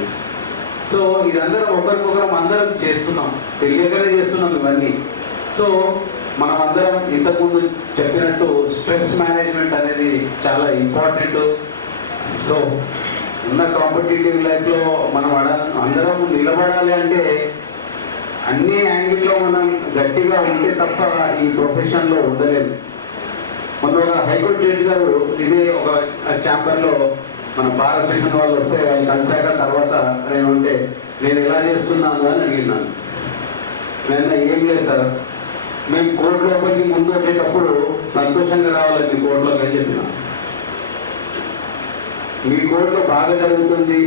సో ఇదందరం ఒకరికొకరం అందరం చేస్తున్నాం, తెలియకనే చేస్తున్నాం ఇవన్నీ. సో మనం అందరం ఇంతకుముందు చెప్పినట్టు స్ట్రెస్ మేనేజ్మెంట్ అనేది చాలా ఇంపార్టెంట్. సో ఉన్న కాంపిటేటివ్ లైఫ్లో మనం అందరం నిలబడాలి అంటే అన్ని యాంగిల్లో మనం గట్టిగా ఉంటే తప్ప ఈ ప్రొఫెషన్లో ఉండలేదు. మొన్న ఒక హైకోర్టు జడ్జి గారు ఇదే ఒక ఛాంబర్లో మన బార్ అసోసియేషన్ వాళ్ళు వస్తే వాళ్ళు కలిసాక తర్వాత నేను ఎలా చేస్తున్నాను అని అడిగినాను. నేను ఏం లేదు సార్, మేము కోర్టు లోపలికి ముందు వచ్చేటప్పుడు సంతోషంగా రావాలి మీ కోర్టులోకి అని చెప్పిన. మీ కోర్టులో బాగా జరుగుతుంది,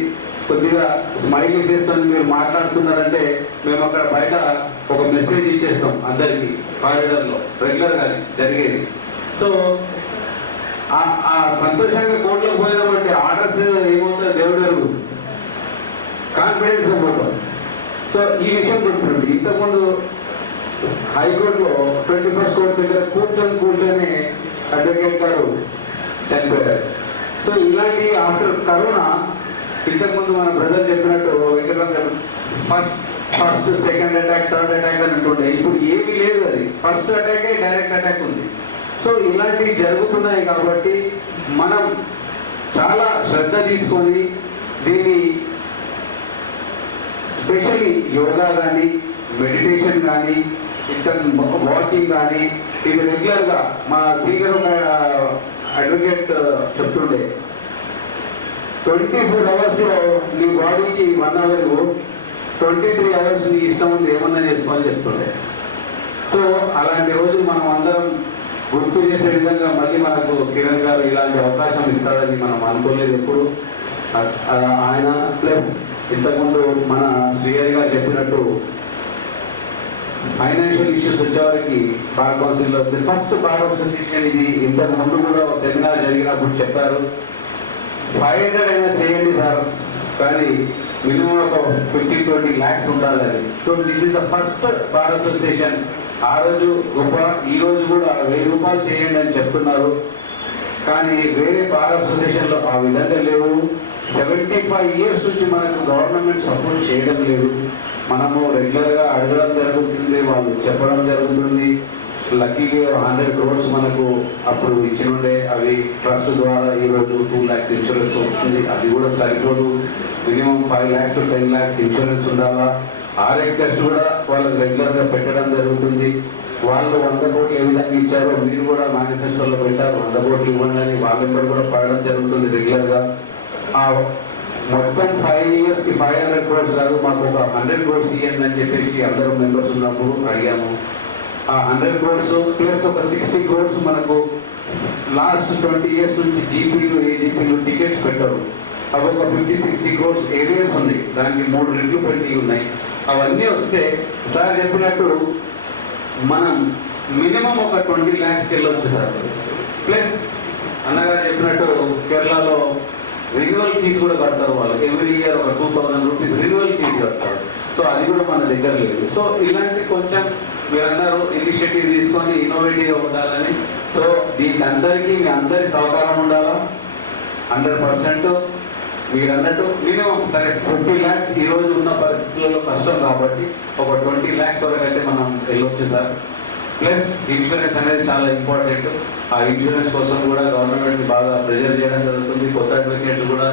కొద్దిగా స్మైల్ ఫేస్ అని మీరు మాట్లాడుతున్నారంటే మేము అక్కడ బయట ఒక మెసేజ్ ఇచ్చేస్తాం అందరికీ కారిడార్లో రెగ్యులర్గా జరిగేది. సో ఆ సంతోషంగా కోర్టులోకి పోయినామంటే ఆర్డర్స్ ఏమవుతుందో దేవుడు ఎరుగు, కాన్ఫిడెన్స్ పోతాం. సో ఈ విషయం చెప్తుండే ఇంతకుముందు హైకోర్టులో 21st కోర్టు దగ్గర కూర్చొని అడ్వకేట్ గారు చనిపోయారు. సో ఇలాంటి ఆఫ్టర్ కరోనా ఇంతకుముందు మన బ్రదర్ చెప్పినట్టు Venkatram first second attack third attack అని అంటుండే. ఇప్పుడు ఏమీ లేదు, అది ఫస్ట్ అటాకే డైరెక్ట్ అటాక్ ఉంది. సో ఇలాంటివి జరుగుతున్నాయి కాబట్టి మనం చాలా శ్రద్ధ తీసుకొని దీన్ని స్పెషల్లీ యోగా కానీ మెడిటేషన్ కానీ వాకింగ్ కానీ ఇది రెగ్యులర్గా మా సీనియర్ అడ్వకేట్ చెప్తుండే 24 అవర్స్లో నీ బాడీకి 1 అవర్ 23 అవర్స్ నీ ఇష్టం ఉంది ఏమన్నా చేసుకోవాలని చెప్తుండే. సో అలాంటి రోజు మనం అందరం గుర్తు చేసే విధంగా మళ్ళీ మనకు కిరణ్ గారు ఇలాంటి అవకాశం ఇస్తాడని మనం అనుకోలేదు ఎప్పుడు. ఆయన ప్లస్ ఇంతకుముందు మన శ్రీహరి గారు చెప్పినట్టు ఫైనాన్షియల్ ఇష్యూస్ వచ్చేవారికి బార్ కౌన్సిల్లో ఫస్ట్ బార్ అసోసియేషన్ ఇది ఇంతకు ముందు కూడా సెమినార్ జరిగినప్పుడు చెప్పారు 500 అయినా చేయండి సార్, కానీ మినిమం ఒక 15-20 lakhs ఉండాలి అది. So this is the first bar association. ఆ రోజు గొప్ప, ఈ రోజు కూడా 1000 రూపాయలు చేయండి అని చెప్తున్నారు. కానీ వేరే బార్ అసోసియేషన్లో ఆ విధంగా లేవు. 75 years నుంచి మనకు గవర్నమెంట్ సపోర్ట్ చేయడం లేదు. మనము రెగ్యులర్గా అడగడం జరుగుతుంది, వాళ్ళు చెప్పడం జరుగుతుంది. లక్కీగా 100 crores మనకు అప్పుడు ఇచ్చినుండే, అవి ట్రస్ట్ ద్వారా ఈరోజు 2 lakhs ఇన్సూరెన్స్ వస్తుంది. అది కూడా సరిపోదు, minimum 5 lakhs to 10 lakhs insurance ఉండాలా. ఆర్ఐ టెస్ట్ కూడా వాళ్ళకి రెగ్యులర్గా పెట్టడం జరుగుతుంది. వాళ్ళు 100 కోట్లు ఏ విధంగా ఇచ్చారో మీరు కూడా మేనిఫెస్టోలో పెట్టారు, 100 కోట్లు ఇవ్వండి అని వాళ్ళ మెంబర్ కూడా పడడం జరుగుతుంది రెగ్యులర్గా. ఆ మొత్తం 5 yearsకి 500 crores కాదు, మాకు ఒక 100 crores ఇవ్వండి అని చెప్పేసి అందరూ మెంబర్స్ ఉన్నప్పుడు అడిగాము. ఆ 100 crores ప్లస్ ఒక 60 crores మనకు లాస్ట్ 20 years నుంచి జీపీలు ఏజీపీలు టికెట్స్ పెట్టారు. అవి ఒక 50-60 crores ఏరియాస్ ఉన్నాయి, దానికి 3 రెట్లు పెట్టి ఉన్నాయి. అవన్నీ వస్తే సార్ చెప్పినట్టు మనం మినిమం ఒక 20 lakhsకి వెళ్ళొచ్చు సార్. ప్లస్ అన్నగారు చెప్పినట్టు కేరళలో రెన్యువల్ ఫీజు కూడా కడతారు వాళ్ళు, ఎవ్రీ ఇయర్ ఒక 2000 rupees రెన్యువల్ ఫీజు కడతారు. సో అది కూడా మన దగ్గర లేదు. సో ఇలాంటి కొంచెం మీరందరూ ఇనిషియేటివ్ తీసుకొని ఇన్నోవేటివ్గా ఉండాలని. సో దీనికి అందరికీ మీ అందరి సహకారం ఉండాలా 100%. మీరు అన్నట్టు మినిమం సరే 50 lakhs ఈరోజు ఉన్న పరిస్థితులలో కష్టం కాబట్టి ఒక 20 lakhs వరకు అయితే మనం వెళ్ళొచ్చు సార్. ప్లస్ ఇన్సూరెన్స్ అనేది చాలా ఇంపార్టెంట్. ఆ ఇన్సూరెన్స్ కోసం కూడా గవర్నమెంట్ బాగా ప్రెజర్ చేయడం జరుగుతుంది. కొత్త అడ్వకేట్లు కూడా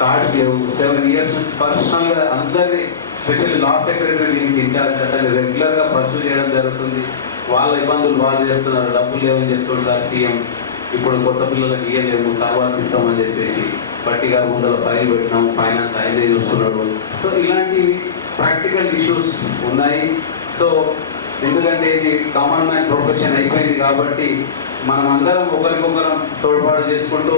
కార్డ్స్ లేవు. 7 years నుంచి పర్సనల్గా అందరినీ, స్పెషల్లీ లా సెక్రటరీ దీనికి ఇన్ఛార్జ్ అతన్ని రెగ్యులర్గా పర్సూ చేయడం జరుగుతుంది. వాళ్ళ ఇబ్బందులు వాళ్ళు చెప్తున్నారు, డబ్బులు లేవని చెప్తున్నారు సార్ సీఎం. ఇప్పుడు కొత్త పిల్లలకు ఇయ్యలేము, తర్వాత ఇస్తామని చెప్పేసి పట్టిగా ముందర ఫైల్ పెట్టినాము, ఫైనాన్స్ ఆయనే చూస్తున్నాడు. సో ఇలాంటి ప్రాక్టికల్ ఇష్యూస్ ఉన్నాయి. సో ఎందుకంటే ఇది కామన్ మ్యాన్ ప్రొఫెషన్ అయిపోయింది కాబట్టి మనం అందరం ఒకరికొకరం తోడ్పాటు చేసుకుంటూ,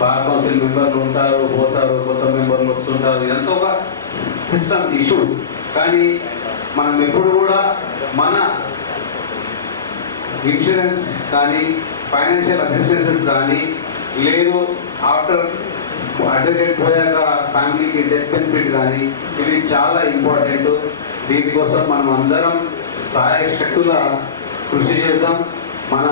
బార్ కౌన్సిల్ మెంబర్లు ఉంటారు, పోతారు, కొత్త మెంబర్లు వస్తుంటారు, ఇదంతా ఒక సిస్టమ్ ఇష్యూ. కానీ మనం ఎప్పుడు కూడా మన ఇన్సూరెన్స్ కానీ ఫైనాన్షియల్ అసిస్టెన్సెస్ కానీ లేదు ఆఫ్టర్ అడ్వకేట్ పోయాక ఫ్యామిలీకి డెత్ బెనిఫిట్ కానీ ఇవి చాలా ఇంపార్టెంట్. దీనికోసం మనం అందరం సహాయ శక్తుల కృషి చేద్దాం. మన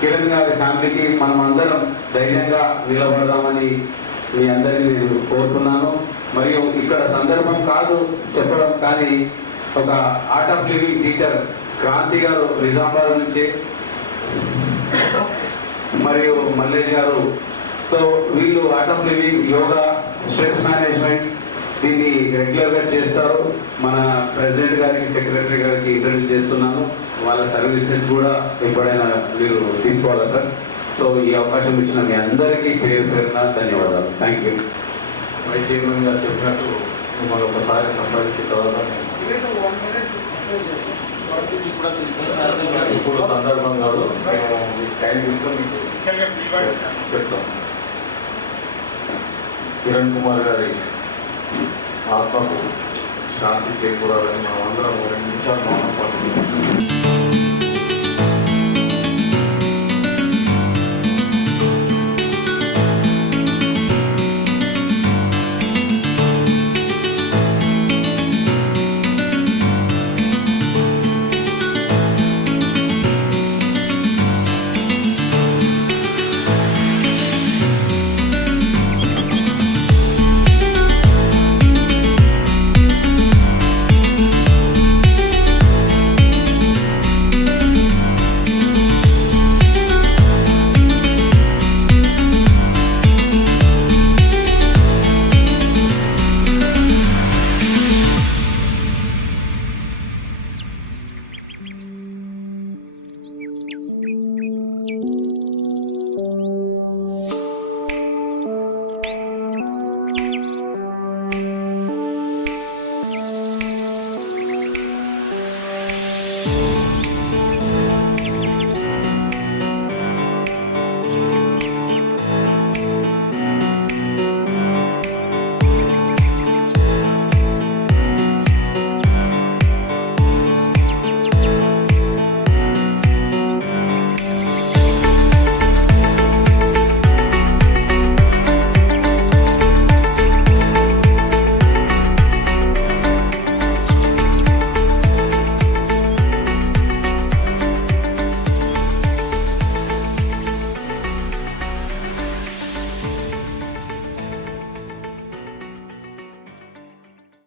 కిరణ్ గారి ఫ్యామిలీకి మనం అందరం ధైర్యంగా నిలబడదామని మీ అందరినీ నేను కోరుతున్నాను. మరియు ఇక్కడ సందర్భం కాదు చెప్పడం, కానీ ఒక art of living teacher Kranti గారు నిజామాబాద్ నుంచి, మరియు మల్లేష్ గారు, సో వీళ్ళు art of living, yoga, stress management దీన్ని రెగ్యులర్గా చేస్తారు. మన ప్రెసిడెంట్ గారికి, సెక్రటరీ గారికి ఇంట్రడ్యూస్ చేస్తున్నాను. వాళ్ళ సర్వీసెస్ కూడా ఎప్పుడైనా మీరు తీసుకోవాలా సార్. సో ఈ అవకాశం ఇచ్చిన మీ అందరికీ పేరు పేరున ధన్యవాదాలు. Thank you. వైస్ చైర్మన్ గారు చెప్పినట్టు మిమ్మల్ని ఒకసారి సంప్రదించిన తర్వాత ఇప్పుడు సందర్భం కాదు, మేము టైం తీసుకొని చెప్తాం. కిరణ్ కుమార్ గారి ఆత్మకు శాంతి చేకూరాలని మనం అందరం 2 నిమిషాలు మౌనం పడుతున్నాం.